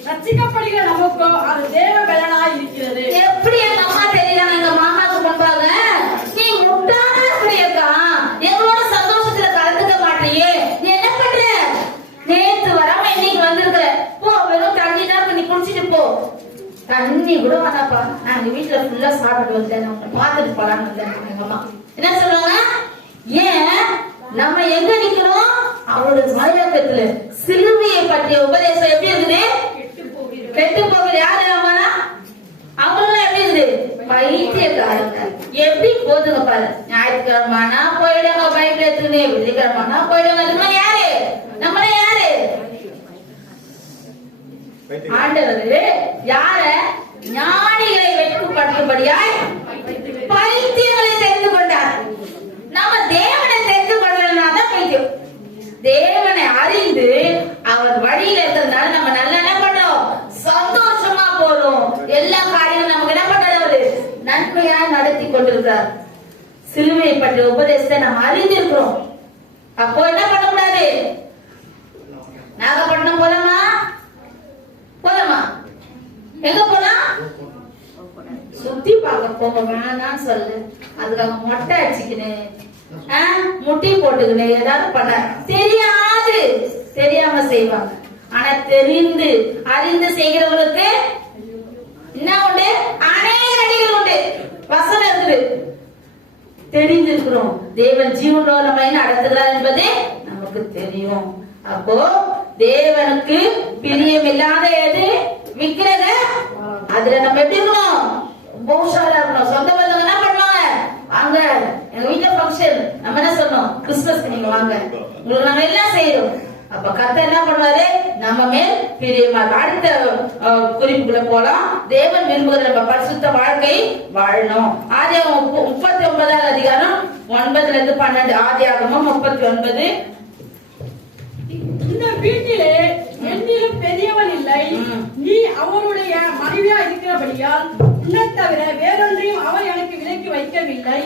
ரட்சிக்கப்படுகிற நமக்கோ அது தேவ பலனாய் இருக்கிறது. எப்படி எங்க அம்மா தெரியாம எங்க மாமாவுக்கு முன்பாக நீ முட்டாளா இருக்கிறியக்கா, எங்களோட சந்தோஷத்துல கலந்துக்க மாட்டியே, நீ என்ன பண்ற? நேத்து வராம இன்னைக்கு வந்திருக்க, போ வெறும் தண்ணி தான் நீ குடிச்சிட்டு போ. தண்ணி கூட வேணாப்பா, நாங்க வீட்டுல ஃபுல்லா சாப்பிட்டு வந்தேன், பாத்துட்டு போலான்னு வந்தேன். எங்க அம்மா என்ன சொல்லுவாங்க, ஏன் நம்ம எங்க நிக்கணும்? அவருடைய மலையாளத்துல சிலுவையை பற்றிய உபதேசம் எப்படி இருக்குது? கெட்டு போகிற யாரு? அவங்களும் எப்படி இருக்குது? பைத்தியக்காரங்க. எப்படி போதுங்க பாரு, ஞாயிற்றுக்கிழமானா போயிடுங்க பைபிள் எடுத்துன்னு, வெள்ளிக்கிழமானா போயிடுங்க. நம்ம யாரு? நம்மள யாரு? ஆண்டவர் யார? ஞானிகளை வெட்கப்படுத்தும்படியாய் பைத்தியங்களை தெரிந்து கொண்டார். நம்ம தேவனை தெரிந்து கொள்ளலாம் பைத்தியம். தேவனை அறிந்து அவர் வழியில இருக்கிறதுனால நம்ம நல்லா என்ன பண்றோம்? சந்தோஷமா போறோம். எல்லா காரியங்களும் நமக்கு என்ன பண்றாரு? நன்மையா நடத்தி கொண்டிருக்கிறார். சிலுவையை பற்றிய உபதேசத்தை நம்ம அறிந்திருக்கிறோம். அப்போ என்ன பண்ணக்கூடாது? நாகப்பட்டினம் போலாமா? போலாமா? எங்க போலாம்? சுத்தி பார்க்க போக வேணாம்னு சொல்லு. அதுக்காக மொட்டை அடிச்சுக்கினேன், முட்டி போட்டுக்கினே ஏதாவது பண்ண தெரியாது, தெரியாம செய்வாங்க. ஆனா தெரிந்து அறிந்து செய்கிறவங்களுக்கு என்ன உண்டு? அநேக அடிகள் உண்டு. வசனம் இருக்குது. தெரிந்திருக்கிறோம் தேவன் ஜீவனோட நடத்துகிறார் என்பது நமக்கு தெரியும். அப்போ தேவனுக்கு பிரியம் இல்லாத எது? விக்கிரக. அதுல நம்ம எப்படி இருக்கணும்? ரொம்ப உஷாரா இருக்கணும். சொந்த பந்தவங்க என்ன பண்ணுவாங்க? வாங்க எங்க வீட்டுல ஃபங்க்ஷன், நம்ம என்ன சொன்னோம்? கிறிஸ்துமஸ்க்கு நீங்க வாங்க, உங்களுக்கு நாங்க எல்லாம் செய்யறோம். அப்ப கர்த்தர் என்ன பண்ணுவாரு? நம்ம மேல் பிரியமா. அடுத்த குறிப்புக்குள்ள போலாம். தேவன் விரும்புகிற நம்ம பரிசுத்த வாழ்க்கை வாழணும். ஆதியாகமம் 39ஆம் அதிகாரம் 9-12. ஆதியாகமம் 39. இந்த வீட்டிலே என்னிலும் பெரியவன் இல்லை, நீ அவருடைய மனைவியா இருக்கிறபடியால் உன்னை தவிர வேறொன்றையும் அவர் எனக்கு விலக்கி வைக்கவில்லை.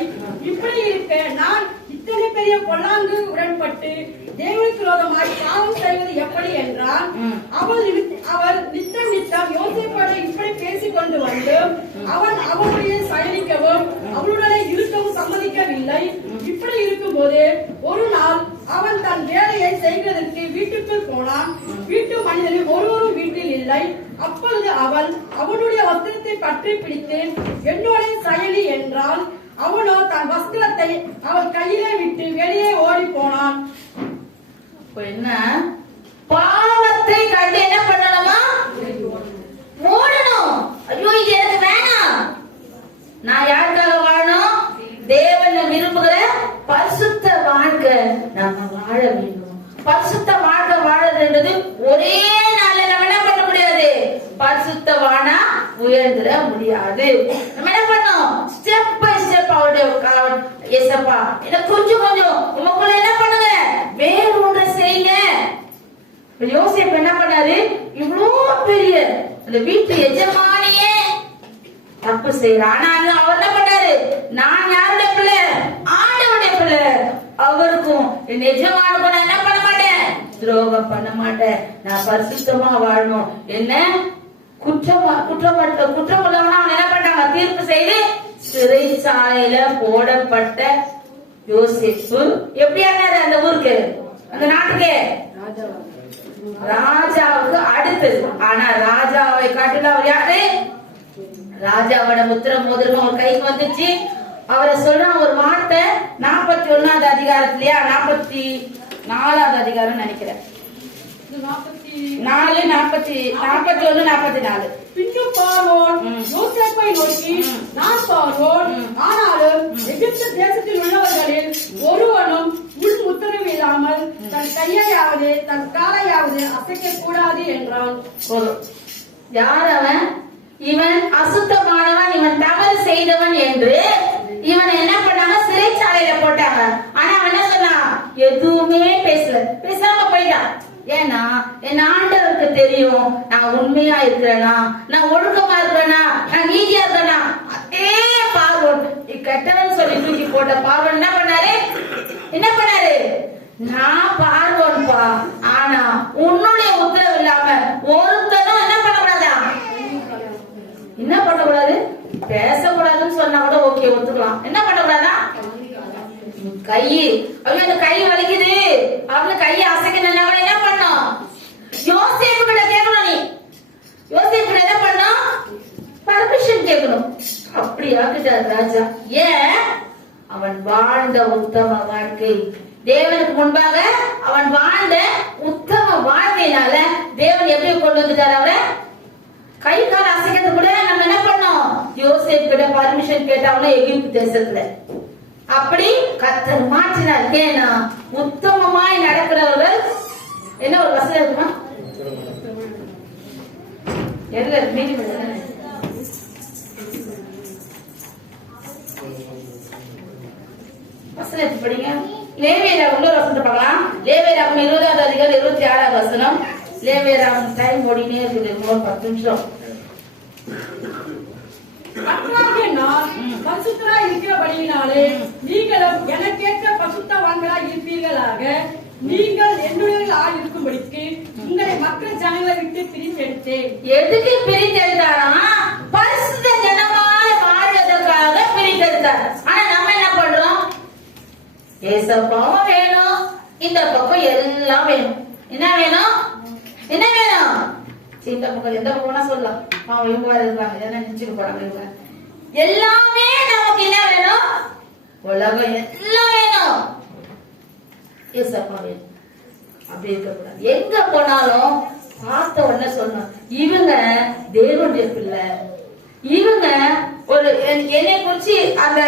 இப்படி இருக்க நான் இத்தனை பெரிய பொல்லாங்கு உடன்பட்டு தேவனுக்கு விரோதமாய் பாவம் செய்வது எப்படி என்றால், அவர் நித்தம் நித்தம் யோசேப்போடு இப்படி பேசிக் கொண்டு வந்து அவன் அவனுடைய சயனிக்கவும் அவளுடனே இருக்கவும் சம்மதிக்கவில்லை. இப்படி இருக்கும்போது ஒரு நாள் அவன் தன் வேலையை செய்வதற்கு வீட்டுக்குள் போனான். வீட்டு மனிதனில் ஒருவரும் வீட்டில் இல்லை. அப்பொழுது அவன் அவனுடைய வஸ்திரத்தை பற்றி பிடித்து என்னோட சயனி என்றால், அவனோ தன் வஸ்திரத்தை அவள் கையிலே விட்டு வெளியே ஓடி போனான். என்ன பாவத்தை கண்டு என்ன பண்ணணுமா? ஓடணும். ஐயோ இது எனக்கு வேணாம். நான் யாருக்காக வாழணும்? தேவன் விரும்புகிற பரிசுத்த வாழ்க்கை நம்ம வாழ வேண்டும். பரிசுத்த வாழ்க்கை வாழறது ஒரே நாள்ல நம்ம என்ன பண்ண முடியாது? பரிசுத்தவானா உயர்ந்துட முடியாது. நம்ம என்ன பண்ணோம்? ஸ்டெப் பை ஸ்டெப் அவருடைய ஏசப்பா என்ன கொஞ்சம் கொஞ்சம் உங்களுக்குள்ள என்ன பண்ணுங்க? வேறு ஒன்றை செய்யுங்க. யோசேப்பு என்ன பண்ணாரு? இவ்வளோ பெரிய அந்த வீட்டு எஜமானியே தப்பு செய்யறான். ஆனா அவர் என்ன பண்ணாரு? நான் யாருடைய பிள்ளை? ஆண்டவருடைய பிள்ளை. அவருக்கும் என் எஜமானுக்கும் நான் என்ன பண்ண மாட்டேன்? துரோகம் பண்ண மாட்டேன். நான் பரிசுத்தமா வாழணும். என்ன குற்றமுள்ளவனா அவன் என்ன பண்ணாங்க? தீர்ப்பு செய்து சிறைச்சாலையில போடப்பட்ட யோசேப்பு எப்படி ஆனாரு? அந்த ஊருக்கு, அந்த நாட்டுக்கு ராஜாவுக்கு அடுத்தது. ஆனா ராஜாவை காட்டில அவர் யாரு? ராஜாவோட முத்திர மோதிரம் அவர் கைக்கு வந்துச்சு. அவரை சொல்ற ஒரு வார்த்தை 41ஆவது அதிகாரத்திலயா 44ஆவது அதிகாரம் நினைக்கிறேன். 41-44. பின்னும் பார்வோன் யோசேப்பை நோக்கி, நான் பார்வோன், ஆனாலும் எகிப்து தேசத்தில் உள்ளவர்களில் ஒருவனும் உள் உத்தரவு இல்லாமல் தன் கையையாவது தன் காலையாவது அசைக்க கூடாது என்றான். யார் அவன்? இவன் அசுத்தமானவன், இவன் தவறு செய்தவன் என்று இவன் என்ன பண்ணாங்க, சிறைச்சாலையில போட்டாங்க. ஆனா அவன் என்ன சொன்னான், எதுவுமே பேசல, பேசாம போயிட்டான். ஏன்னா என் ஆண்டவருக்கு தெரியும் நான் உண்மையா இருக்கிறேனா, நான் ஒழுக்கமா இருக்கிறேனா, நான் நீதியா இருக்கிறேனா. அதே பார்வோன் கெட்டவன் சொல்லி தூக்கி போட்ட பார்வோன் என்ன பண்ணாரு, நான் பார்வோன்பா, ஆனா உன்னுடைய உத்தரவு இல்லாம ஒருத்தனும் என்ன பண்ணக்கூடாதா, என்ன பண்ணக்கூடாது, பேசக்கூடாதுன்னு சொன்னா கூட ஓகே ஒத்துக்கலாம். என்ன பண்ணக்கூடாதா, கை அந்த கை வலிக்குது அவனு கையை அசைக்கணும்னா கூட என்ன பண்ணும், யோசேப்பு கிட்ட கேட்கணும். நீ யோசேப்பு கிட்ட என்ன பண்ணும், பர்மிஷன் கேட்கணும். அப்படியா கிட்டார் ராஜா. ஏன், அவன் வாழ்ந்த உத்தம வாழ்க்கை, தேவனுக்கு முன்பாக அவன் வாழ்ந்த உத்தம வாழ்க்கையினால தேவன் எப்படி கொண்டு வந்துட்டார் அவரை. கை கால் அசைக்கிறது கூட நம்ம என்ன பண்ணோம், யோசேப்பு கிட்ட பர்மிஷன் கேட்டாலும் எகிப்து தேசத்துல. அப்படி கர்த்தர் மாற்றினார். ஏன்னா உத்தமமாய் நடக்கிறவர்கள் என்ன ஒரு வசனம் இருக்குமா, வசனத்தை படிங்க. லேவியராகமம் இன்னொரு வசனத்தை பார்க்கலாம். லேவியராகமம் 20வது அதிகாரம் 26வது வசனம். லேவியராகமம் டைம் ஓடினே இருக்குது, 10 நிமிஷம். பரிசுத்தராய் இருக்கிறபடியினாலே நீங்களும் எனக்கேற்ற பரிசுத்தவான்களாய் இருப்பீர்களாக. நீங்கள் என்னுடையவர்களாய் இருக்கும்படிக்கு உங்களை மக்கள் ஜனங்களை விட்டு பிரித்தெடுத்தேன். எதுக்கு பிரித்தெடுத்தாரா, பரிசுத்த ஜனமாய் வாழ்வதற்காக பிரித்தெடுத்தார். ஆனா நம்ம என்ன பண்றோம், ஏசப்பாவும் வேணும், இந்த பக்கம் எல்லாம் வேணும். என்ன வேணும், என்ன வேணும், இந்த பக்கம் எந்த பக்கம்னா சொல்லலாம், அவங்க இவங்க இருக்காங்க, என்ன நினைச்சுட்டு போறாங்க இவங்க. எல்லாமே நமக்கு என்ன வேணும், உலகம் எல்லாம் வேணும், ஏசப்பா வேணும். அப்படி இருக்கக்கூடாது. எங்க போனாலும் பார்த்த உடனே சொல்லணும், இவங்க தேவனுடைய பிள்ளை. இவங்க ஒரு என்னை குறிச்சு அந்த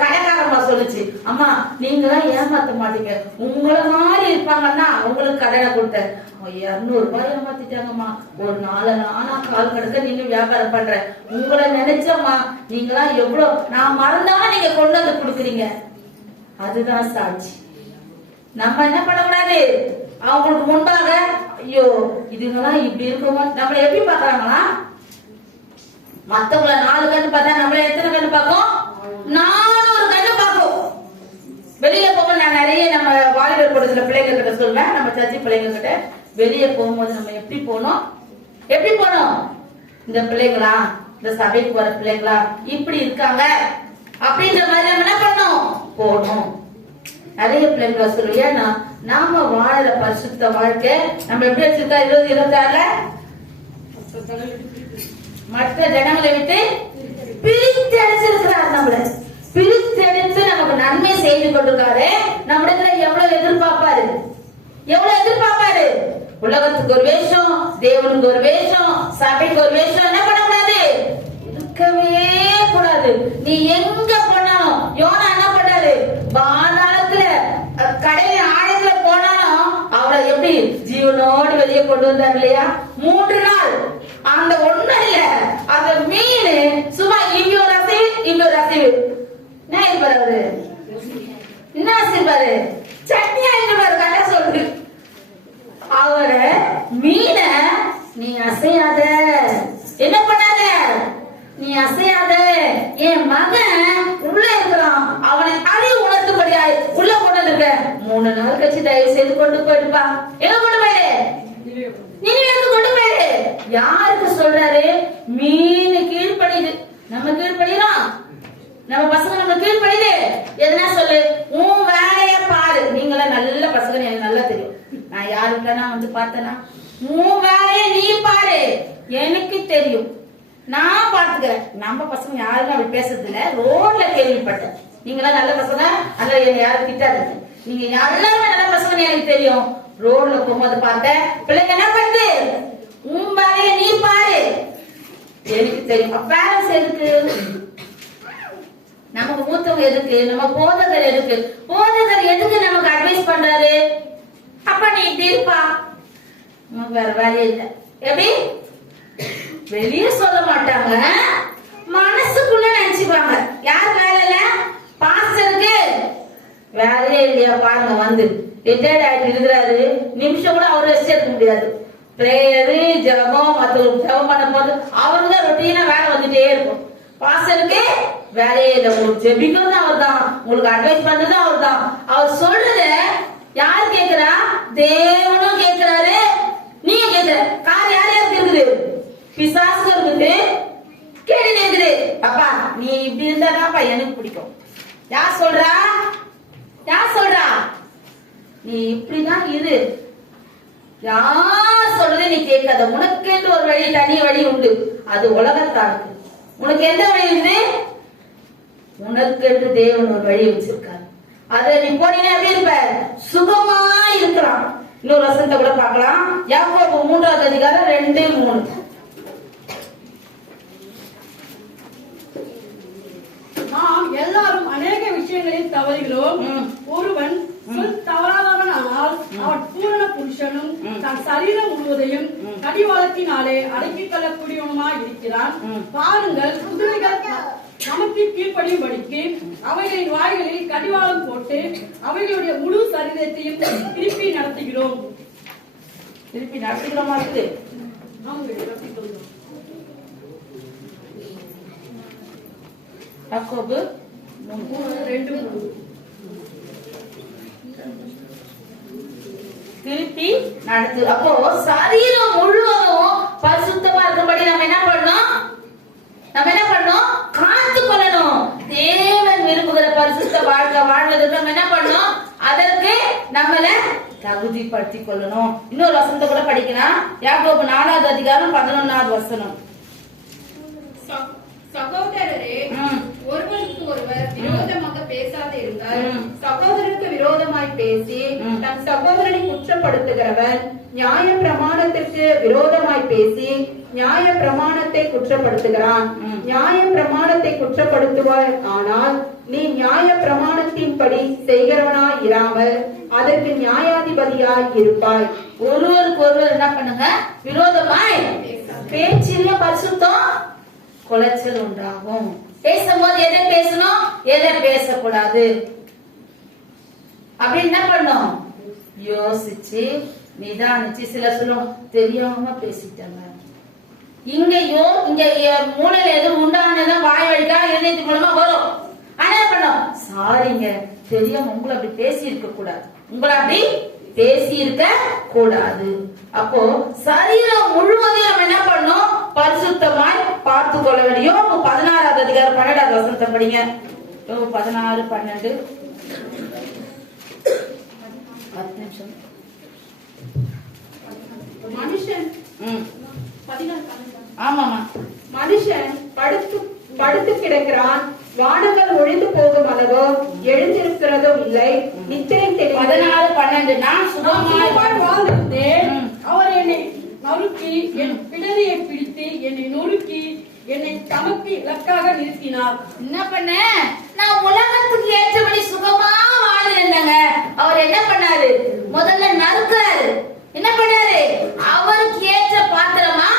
கடைக்காரமா சொல்லுச்சு, அம்மா நீங்க எல்லாம் ஏமாத்த மாட்டீங்க, உங்களை மாதிரி இருப்பாங்கன்னா அவங்களுக்கு கடனை கொடுத்தேன், 200 ரூபாய் ஏமாத்திட்டாங்கம்மா, ஒரு 4 நாளா கால் கணக்க நீங்க வியாபாரம் பண்ற, உங்களை நினைச்சம்மா, நீங்களாம் எவ்வளவு நான் மறந்தாலும் நீங்க கொண்டு வந்து கொடுக்குறீங்க. அதுதான் சாட்சி. நம்ம என்ன பண்ணக்கூடாது, அவங்களுக்கு முன்பாக ஐயோ இதுங்கெல்லாம் இப்படி இருக்குமோ, நம்மள எப்படி பாக்குறாங்களா, மத்தவங்கள 4 கண்ணு பார்த்தா நம்மள எத்தனை கண்ணு பார்க்கும், 400 கண்ணு பார்க்கும். வெளியே போகும்போது நான் நிறைய நம்ம வாலிபர் கூடத்துல பிள்ளைங்க கிட்ட சொல்வேன், நம்ம சர்ச்சை பிள்ளைங்க கிட்ட, வெளியே போகும்போது நம்ம எப்படி போனோம், இந்த பிள்ளைங்களா, இந்த சபைக்கு போற பிள்ளைங்களா இப்படி இருக்காங்க அப்படின்ற மாதிரி நம்ம என்ன பண்ணோம், போகணும். நிறைய பிள்ளைங்களை சொல்லுவோம். ஏன்னா நாம வாழற பரிசுத்த வாழ்க்கை நம்ம எப்படி வச்சிருக்கா, 2026ல மற்ற ஜனங்களை விட்டு பிரித்தெடுத்திருக்கிறார். நம்மள பிரித்தெடுத்து நமக்கு நன்மை செய்து கொண்டிருக்காரு. நம்மிடத்துல எவ்வளவு எதிர்பார்ப்பாரு, உலகத்துக்கு ஒரு வேஷம், தேவனுக்கு ஒரு வேஷம், சபைக்கு ஒரு வேஷம் என்ன பண்ணக்கூடாது, இருக்கவே கூடாது. நீ எங்க போனாலும், யோனா என்ன பண்ணாரு, பாதாளத்துல கடையில ஆழத்துல போனாலும் அவளை எப்படி ஜீவனோடு வெளியே கொண்டு வந்தார் இல்லையா. 3 நாள் அந்த ஒண்ணு இல்ல, அந்த மீன் சும்மா இன்னொரு அசைவு என்ன இருப்பாரு, என்ன செய்வாரு, சட்னியா இருப்பாரு. கரெக்டா சொல்லுது, அவரை மீன நீ அசையாத, என்ன பண்ணாத, நீ அசையாத, என் மகன் உள்ள இருக்கிறான், அவனை அறிவு உணர்த்தும்படியா உள்ள கொண்டு வந்துருக்க, 3 நாள் கழிச்சு தயவு செய்து கொண்டு போயிடுப்பா. எங்க கொண்டு போயிடு, நீங்க கொண்டு போயிடு. யாருக்கு சொல்றாரு, மீன் கீழ்படிது, நம்ம கீழ்படிறோம், நம்ம பசங்க நம்ம கீழ்படிது. எதுனா சொல்லு, உன் வேலைய பாரு. நீங்கள நல்ல பசங்க, எனக்கு நல்லா தெரியும், நான் யாருக்கா வந்து பார்த்தேன்னா, உன் வேலைய நீ பாரு, எனக்கு தெரியும், நான் பாத்துக்கிறேன். நம்ம பசங்க யாருமே அப்படி பேசுறது இல்ல, ரோட்ல கேள்விப்பட்டேன். நீங்களா நல்ல பசங்க, அதுல என்ன யாரும் திட்டாதுங்க, நீங்க எல்லாருமே நல்ல பசங்க எனக்கு தெரியும். ரோட்ல போகும்போது பார்த்தேன், பிள்ளைங்க என்ன பண்ணுது, உன் வேலைய நீ பாரு, எனக்கு தெரியும். பேரண்ட்ஸ் எதுக்கு, நமக்கு மூத்தவங்க எதுக்கு, நம்ம போதகர் எதுக்கு, போதகர் எதுக்கு நமக்கு அட்வைஸ் பண்றாரு, அப்ப நீ இப்படி இருப்பா, நமக்கு வேற வேலையே இல்லை. எப்படி வெளியே சொல்ல மாட்டாங்க, மனசுக்குள்ள நினைச்சுப்பாங்க. யார் வேலை இல்ல? பாஸ்டருக்கு வேலையே இல்லையா பாருங்க, வந்து ரிட்டையர்ட் ஆயிட்டு இருக்கிறாரு, நிமிஷம் கூட அவர் ரெஸ்ட் எடுக்க முடியாது. பிரேயரு ஜபம் மற்றவங்க ஜபம் பண்ண போது அவருக்கு தான் ரொட்டீனா வேலை வந்துட்டே இருக்கும். பாஸ்டருக்கு வேலையே இல்லை, உங்களுக்கு ஜெபிக்கிறது அவர் தான், உங்களுக்கு அட்வைஸ் பண்றது அவர் தான். அவர் சொல்றத யார் கேட்கிறா? தேவனும் கேட்கிறாரு, நீங்க கேட்கிற கார் யார் யாருக்கு இருக்குது? பிசாசுக்கு இருக்குது. கேட்டு கேக்குது, அப்பா நீ இப்படி இருந்தாதான்ப்பா எனக்கு பிடிக்கும். யார் சொல்றா? யார் சொல்றா? நீ இப்படிதான் இரு, யார் சொல்றது நீ கேட்காத. உனக்கு என்று ஒரு வழி, தனி வழி உண்டு, அது உலகத்தாருக்கு. உனக்கு எந்த வழி இருக்கு? உனக்கு என்று தேவன் ஒரு வழி வச்சிருக்காரு. அத நீ போனீங்கன்னா எப்படி இருப்ப? சுகமா இருக்கலாம். இன்னொரு வசனத்தை கூட பார்க்கலாம். யாக்கோபு 3வது அதிகாரம் 2-3. நாம் எல்லாரும் அநேக விஷயங்களில் தவறுகிறோம். ஒருவன் சொல் தவறாதவன் ஆனால் அவன் பூரண புருஷனும் தன் சரீரம் முழுவதையும் கடிவாளத்தினாலே அடக்கிக் கொள்ளக்கூடியவனுமாய் இருக்கிறான். பாருங்கள், குதிரைகள் நமக்கு கீழ்ப்படியும்படிக்கு அவைகளின் வாய்களில் கடிவாளம் போட்டு அவைகளுடைய முழு சரீரத்தையும் திருப்பி நடத்துகிறோம். திருப்பி நடத்துகிறோமா இருக்குது? யாக்கோபு 3:2 திருப்பி நடத்து. அப்போ சரீரம் முழுவதும் பரிசுத்தமா இருக்கும்படி நம்ம என்ன பண்ணணும்? காத்து கொள்ளணும். தேவன் விரும்புகிற பரிசுத்த வாழ்க்கை வாழ்வதற்கு நம்ம என்ன பண்ணணும்? அதற்கு நம்மள தகுதிப்படுத்திக் கொள்ளணும். இன்னொரு வசனத்தை கூட படிக்கலாம். யாக்கோபு 4வது அதிகாரம் 11வது வசனம். சகோதரரே, ஒருவருக்கு ஒருவர் விரோதமாக பேசாது இருந்தால் சகோதரருக்கு விரோதமாய் பேசி தன் சகோதரனை குற்றப்படுத்துகிறவன் நியாய பிரமாணத்திற்கு விரோதமாய் பேசி நியாய பிரமாணத்தை குற்றப்படுத்துகிறான். நியாய பிரமாணத்தை குற்றப்படுத்துவாய், ஆனால் நீ நியாய பிரமாணத்தின்படி செய்கிறவனாய் இராமல் அதற்கு நியாயாதிபதியாய் இருப்பாய். ஒருவருக்கு ஒருவர் என்ன பண்ணுங்க? விரோதமாய் பேச்சிலே பரிசுத்தம் குலைச்சல் உண்டாகும். பேசும்போது எதை பேசணும், எதை பேசக்கூடாது அப்படின்னு என்ன பண்ணும்? யோசிச்சு நிதானிச்சு. சில சொல்லும் தெரியாம பேசிட்டாங்க, இங்கேயோ இங்க மூளையில எதுவும் உண்டானதான் வாய் வழிக்கா இதயத்து மூலமா வரும். ஆனா என்ன பண்ணும்? சாரிங்க, தெரியாம உங்களை அப்படி பேசி இருக்க கூடாது, உங்களை அப்படி பேசி இருக்க கூடாது. அப்போ சரீரம் முழுவதையும் நம்ம என்ன பண்ணணும்? பரிசுத்தமாய் பார்த்து கொள்ள வேண்டும். 16வது அதிகாரம் 12வது வசனத்தை படிங்க. 16-12 10 நிமிஷம். மனுஷன் ஆமாமா, மனுஷன் படுத்து கிடக்கிறான், வானங்கள் ஒழிந்து போகும் அளவோ எழுந்திருக்கிறதும் இல்லை. நிச்சயம் 16-12 நான் சுகமாய் வாழ்ந்திருந்தேன். அவர் என்னை நறுக்கி என் பிடரியை பிடித்து என்னை நொறுக்கி என்னை தமக்கு இலக்காக நிறுத்தினார். என்ன பண்ண? நான் உலகத்துக்கு ஏற்றபடி சுகமா வாழ்ந்தேங்க. அவர் என்ன பண்ணாரு? முதல்ல நறுக்கிறாரு. என்ன பண்ணாரு? அவருக்கு ஏற்ற பாத்திரமா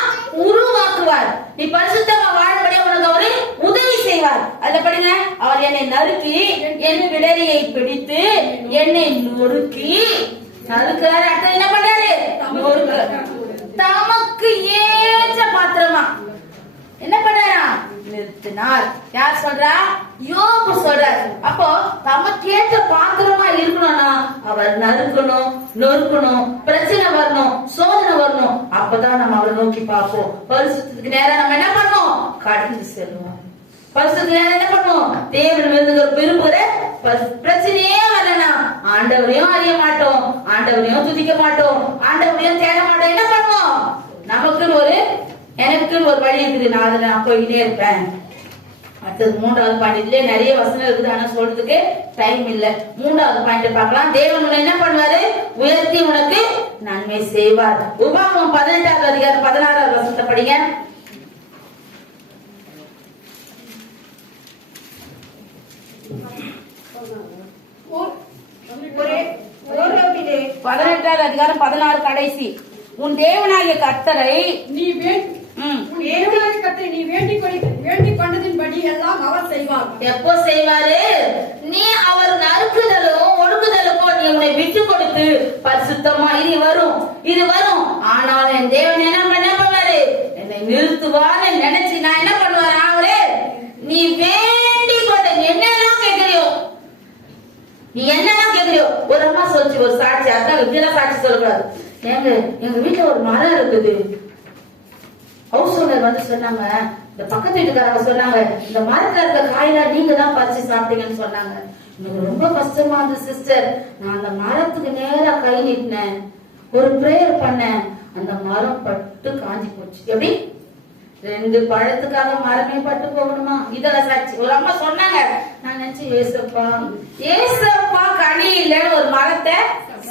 உருவாக்குவார். நீ பரிசுத்தமா வாழும்படி உனக்கு அவரு உதவி செய்வார். அதுல படிங்க. அவர் என்னை நறுக்கி என் பிடரியை பிடித்து என்னை நொறுக்கி நறுக்கிறாரு. அடுத்து என்ன பண்ணாரு? தமக்கு ஏற்ற பாத்திரமா என்ன பண்ணாரா? நிறுத்தினார். யார் சொல்றா? யோபு சொல்றார். அப்போ தமக்கு ஏற்ற பாத்திரமா இருக்கணும்னா அவர் நறுக்கணும், நொறுக்கணும், பிரச்சனை வரணும், சோதனை வரணும். அப்பதான் நம்ம அவரை நோக்கி பார்ப்போம். பரிசுத்தத்துக்கு நேரம் நம்ம என்ன பண்ணோம்? கடந்து செல்வோம். பரிசுத்தத்துக்கு நேரம் என்ன பண்ணுவோம்? தேவன் விரும்புகிற பிரச்சனையே வரலனா ஆண்டவரையும் அறிய மாட்டோம், ஆண்டவரையும் துதிக்க மாட்டோம், ஆண்டவரையும் தேட மாட்டோம். என்ன பண்ணுவோம்? நமக்குன்னு எனக்கு ஒரு வழி இருக்குது, நான் அதுல நான் போயிட்டே இருப்பேன். அடுத்தது 3வது பாயிண்ட். இதுல நிறைய வசனம் இருக்குது, ஆனா சொல்றதுக்கு டைம் இல்ல. 3வது பாயிண்ட் பார்க்கலாம். தேவன் உன்னை என்ன பண்ணுவாரு? உயர்த்தி உனக்கு நன்மை செய்வார். உபாகமம் 18வது அதிகாரம் 16வது வசனத்தை படிங்க. ஓரோவிலே 18வது அதிகாரம் 16 கடைசி. உன் தேவனாகிய கர்த்தரை நீ தேவனாகிய கர்த்தரை நீ வேண்டிக் கொண்டதின்படி எல்லாம் அவர் செய்வார். எப்போ செய்வாரு? நீ அவர் நறுக்குதலும் ஒடுக்குதலுக்கும் நீ உன்னை விட்டு கொடுத்து பரிசுத்தமா இது வரும். ஆனால் என் தேவன் என்ன பண்ணுவாரு? என்னை நிறுத்துவான்னு நினைச்சு நான் என்ன பண்ணுவாரு? அவரே நீ வேண்டிக் கொண்ட என்னெல்லாம் கேட்கறியோ, நீ என்னெல்லாம் கேட்கறியோ. ஒரு அம்மா சொல்லிச்சு, ஒரு சாட்சி, அதான் இப்படிதான் சாட்சி சொல்லக்கூடாது. எங்க வீட்டுல ஒரு மரம் இருக்குது. ஹவுஸ் ஓனர் வந்து சொன்னாங்க, இந்த பக்கத்து வீட்டுக்காரங்க சொன்னாங்க, இந்த மரத்துல இருக்க காயெல்லாம் நீங்க தான் பறிச்சு சாப்பிட்டீங்கன்னு சொன்னாங்க. எனக்கு ரொம்ப கஷ்டமா இருந்தது சிஸ்டர். நான் அந்த மரத்துக்கு நேரா கை நீட்டினேன், ஒரு பிரேயர் பண்ணேன், அந்த மரம் பட்டு காஞ்சி போச்சு. எப்படி? 2 பழத்துக்காக மரமே பட்டு போகணுமா? இதெல்லாம் சாட்சி. ஒரு அம்மா சொன்னாங்க. நான் நினைச்சேன், ஏசப்பா கனி இல்லைன்னு ஒரு மரத்தை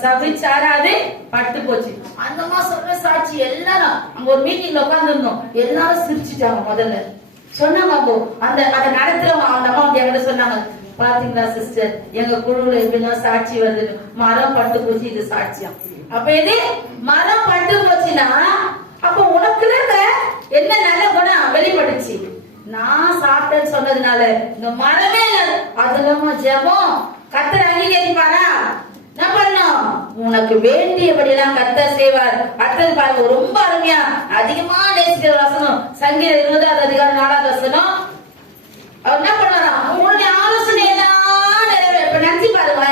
சபிச்சாரு, அது பட்டு போச்சு. அந்த அம்மா சொல்ற சாட்சி. எல்லாரும் அங்க ஒரு மீட்டிங்ல உட்கார்ந்து இருந்தோம், எல்லாரும் சிரிச்சுட்டாங்க. முதல்ல சொன்னாங்க, அப்போ அதை நடத்துறவங்க அந்த அம்மா வந்து என்கிட்ட சொன்னாங்க, பாத்தீங்களா சிஸ்டர், எங்க குழுவுல எப்படிதான் சாட்சி வருது, மரம் பட்டு போச்சு, இது சாட்சியா. அப்ப இது மரம் பட்டு போச்சுன்னா அப்ப உனக்கு என்ன நல்ல குணம் வெளிப்பட்டுச்சு? நான் சாப்பிட்டேன்னு சொன்னதுனால இந்த மரமே அதுல ஜெபம் கர்த்தர் அங்கீகரிப்பாரா? என்ன பண்ணும்? உனக்கு வேண்டியபடி எல்லாம் கர்த்தர் செய்வார். அடுத்தது பாருங்க, ரொம்ப அருமையா அதிகமா நேசிக்கிற வசனம், சங்கீதம் 20வது அதிகாரம் 4வது வசனம். அவர் என்ன பண்ணுவாரா? உன்னுடைய ஆலோசனை எல்லாம் நிறைவேற்ற. நினைச்சு பாருங்க,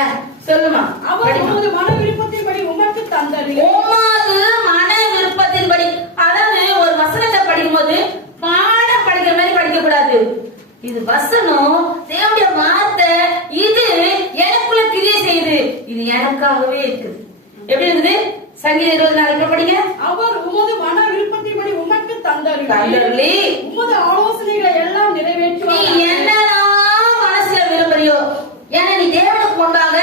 சொல்லுமா. அவர் உமது மன விருப்பத்தின்படி உமக்கு தந்தார். உமது மன விருப்பத்தின்படி. அதாவது ஒரு வசனத்தை படிக்கும் போது பாடம் படிக்கிற மாதிரி படிக்க கூடாது. இது வசனம், தேவனுடைய வார்த்தை, இது எனக்குள்ள கிரியை செய்யுது, இது எனக்காகவே இருக்குது. எப்படி இருக்குது? சங்கீதம் 24 படிங்க. அவர் உமது மன விருப்பத்தின்படி உமக்கு தந்தார். உமது ஆலோசனைகளை எல்லாம் நிறைவேற்றுவார். நீ என்னெல்லாம் மனசுல விரும்புறியோ, ஏன்னா நீ தேவனுக்கு முன்பாக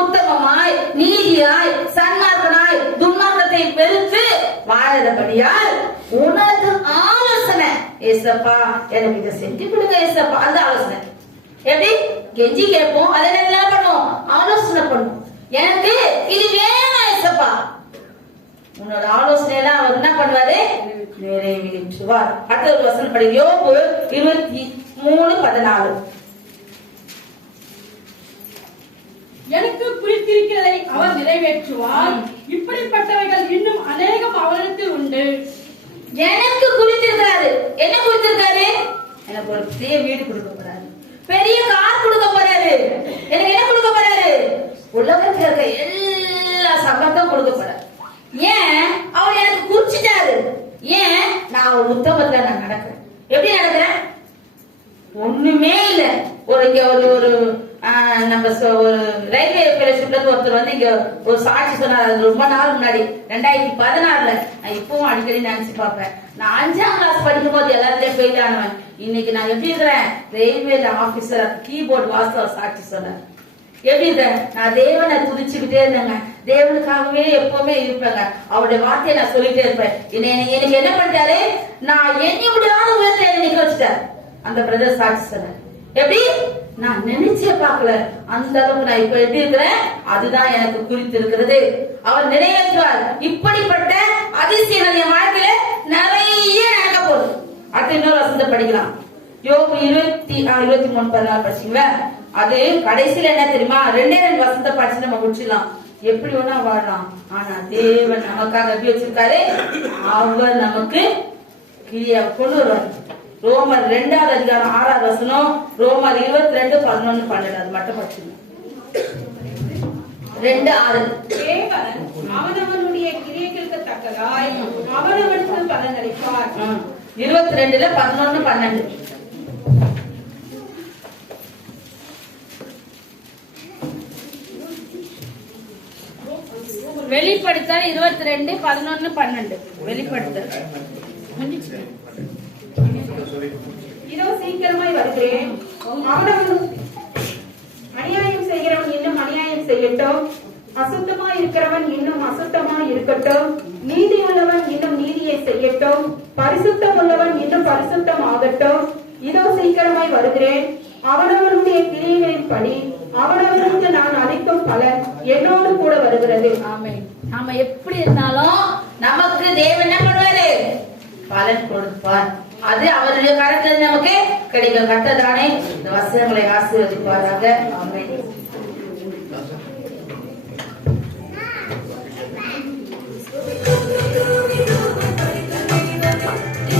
உத்தமமாய், நீதியாய், சன்மார்க்கனாய், துன்மார்க்கத்தை வெறுத்து வாழறபடியால் உனது ஆலோசனை, ஏசப்பா எனக்கு இதை செஞ்சு கொடுங்க ஏசப்பா, அந்த ஆலோசனை. எப்படி? கெஞ்சி கேட்போம், அதை என்ன பண்ணுவோம்? ஆலோசனை பண்ணுவோம். எனக்கு இது வேணும் ஏசப்பா, உன்னோட ஆலோசனை எல்லாம் அவர் என்ன பண்ணுவாரு? நிறைவேற்றுவார். அடுத்த ஒரு வசனம் படி, யோபு 23:14. எனக்கு குறித்திருக்கிறதை அவர் நிறைவேற்றுவார். இப்படிப்பட்டவைகள் இன்னும் அநேகம் அவரிடத்தில் உண்டு. எனக்கு குறித்திருக்கிறாரு. என்ன குறித்திருக்காரு? எனக்கு ஒரு பெரிய வீடு கொடுக்க போறாரு, பெரிய கார் கொடுக்க போறாரு. எனக்கு என்ன கொடுக்க போறாரு? உலகத்தில் இருக்க எல்லா சம்பத்தும் கொடுக்க போறாரு. ஏன்? அவர் எனக்கு குறிச்சிட்டாரு. ஏன்? நான் ஒரு உத்தமத்துல நான் நடக்கிறேன். எப்படி நடக்கிறேன்? ஒண்ணுமே இல்ல. ஒரு நம்ம ஒரு ரயில்வே ஃபெலோஷிப்ல ஒருத்தர் வந்து இங்க ஒரு சாட்சி சொன்னார். அது ரொம்ப நாள் முன்னாடி, 2016. நான் இப்பவும் அடிக்கடி நினைச்சு பார்ப்பேன். நான் 5ஆம் கிளாஸ் படிக்கும் போது எல்லாத்தையும் ஃபெயில் ஆனவன். இன்னைக்கு நான் எப்படி இருக்கிறேன்? ரயில்வே ஆபீசர், கீபோர்டு வாசல் சாட்சி சொன்னார். எப்படி இருக்கேன்? நான் தேவனை துதிச்சுக்கிட்டே இருந்தேங்க. தேவனுக்காகவே எப்பவுமே இருப்பேங்க. அவருடைய வார்த்தையை நான் சொல்லிட்டே இருப்பேன். எனக்கு என்ன பண்ணிட்டாரு? நான் எண்ணி முடியாத உயரத்துல நிக்க வச்சுட்டார். அந்த பிரதர் சாட்சி சொன்னார். எப்படி? நான் நினைச்சே பார்க்கல, அந்த அளவுக்கு நான் இப்ப எப்படி இருக்கிறேன், அதுதான் எனக்கு குறித்து இருக்கிறது. அவர் நிறைவேற்றுவார். இப்படிப்பட்ட அதிசயங்கள் என் வாழ்க்கையில நிறைய நடக்க போகுது. அடுத்த இன்னொரு வசனத்தை படிக்கலாம். யோபு 23:14 படிச்சீங்களா? அது கடைசியில என்ன தெரியுமா? 2 வசனத்தை படிச்சு நம்ம முடிச்சிடலாம். எப்படி வேணா வாழலாம், ஆனா தேவன் நமக்காக எப்படி வச்சிருக்காரு? அவர் நமக்கு கிரியை கொண்டு வருவார். ரோமர் 2வது அதிகாரம் 6வது வசனம், ரோமர் 22:11-12 அது மட்டும் படிச்சுங்க. 2:6. தேவன் அவனவனுடைய கிரியைகளுக்கு தக்கதாய் அவனவனுக்கு பலன் அளிப்பார். 22:11-12. வெளிப்படுத்தல் 22:11-12. வெளிப்படுத்தல். இதோ சீக்கிரமாய் வருகிறேன். அவனவன் அநியாயம் செய்கிறவன் இன்னும் அநியாயம் செய்யட்டும், அசுத்தமாய் இருக்கிறவன் இன்னும் அசுத்தமாய் இருக்கட்டும், நீதி உள்ளவன் இன்னும் நீதியை செய்யட்டும், பரிசுத்தம் உள்ளவன் இன்னும் பரிசுத்தம் ஆகட்டும். இதோ சீக்கிரமாய் வருகிறேன். அவனவனுடைய கிரியைகளின்படி அவனவனுக்கு நான் அளிக்கும் பலன் என்னோடு கூட வருகிறது. ஆமென். நாம எப்படி இருந்தாலும் நமக்கு தேவன் என்ன பண்ணுவாரு? பலன் கொடுப்பார். அது அவருடைய கருத்தில் நமக்கு கிடைக்கும். கர்த்தர் தானே இந்த வசனங்களை ஆசீர்வதிப்பாராக. ஆமென்.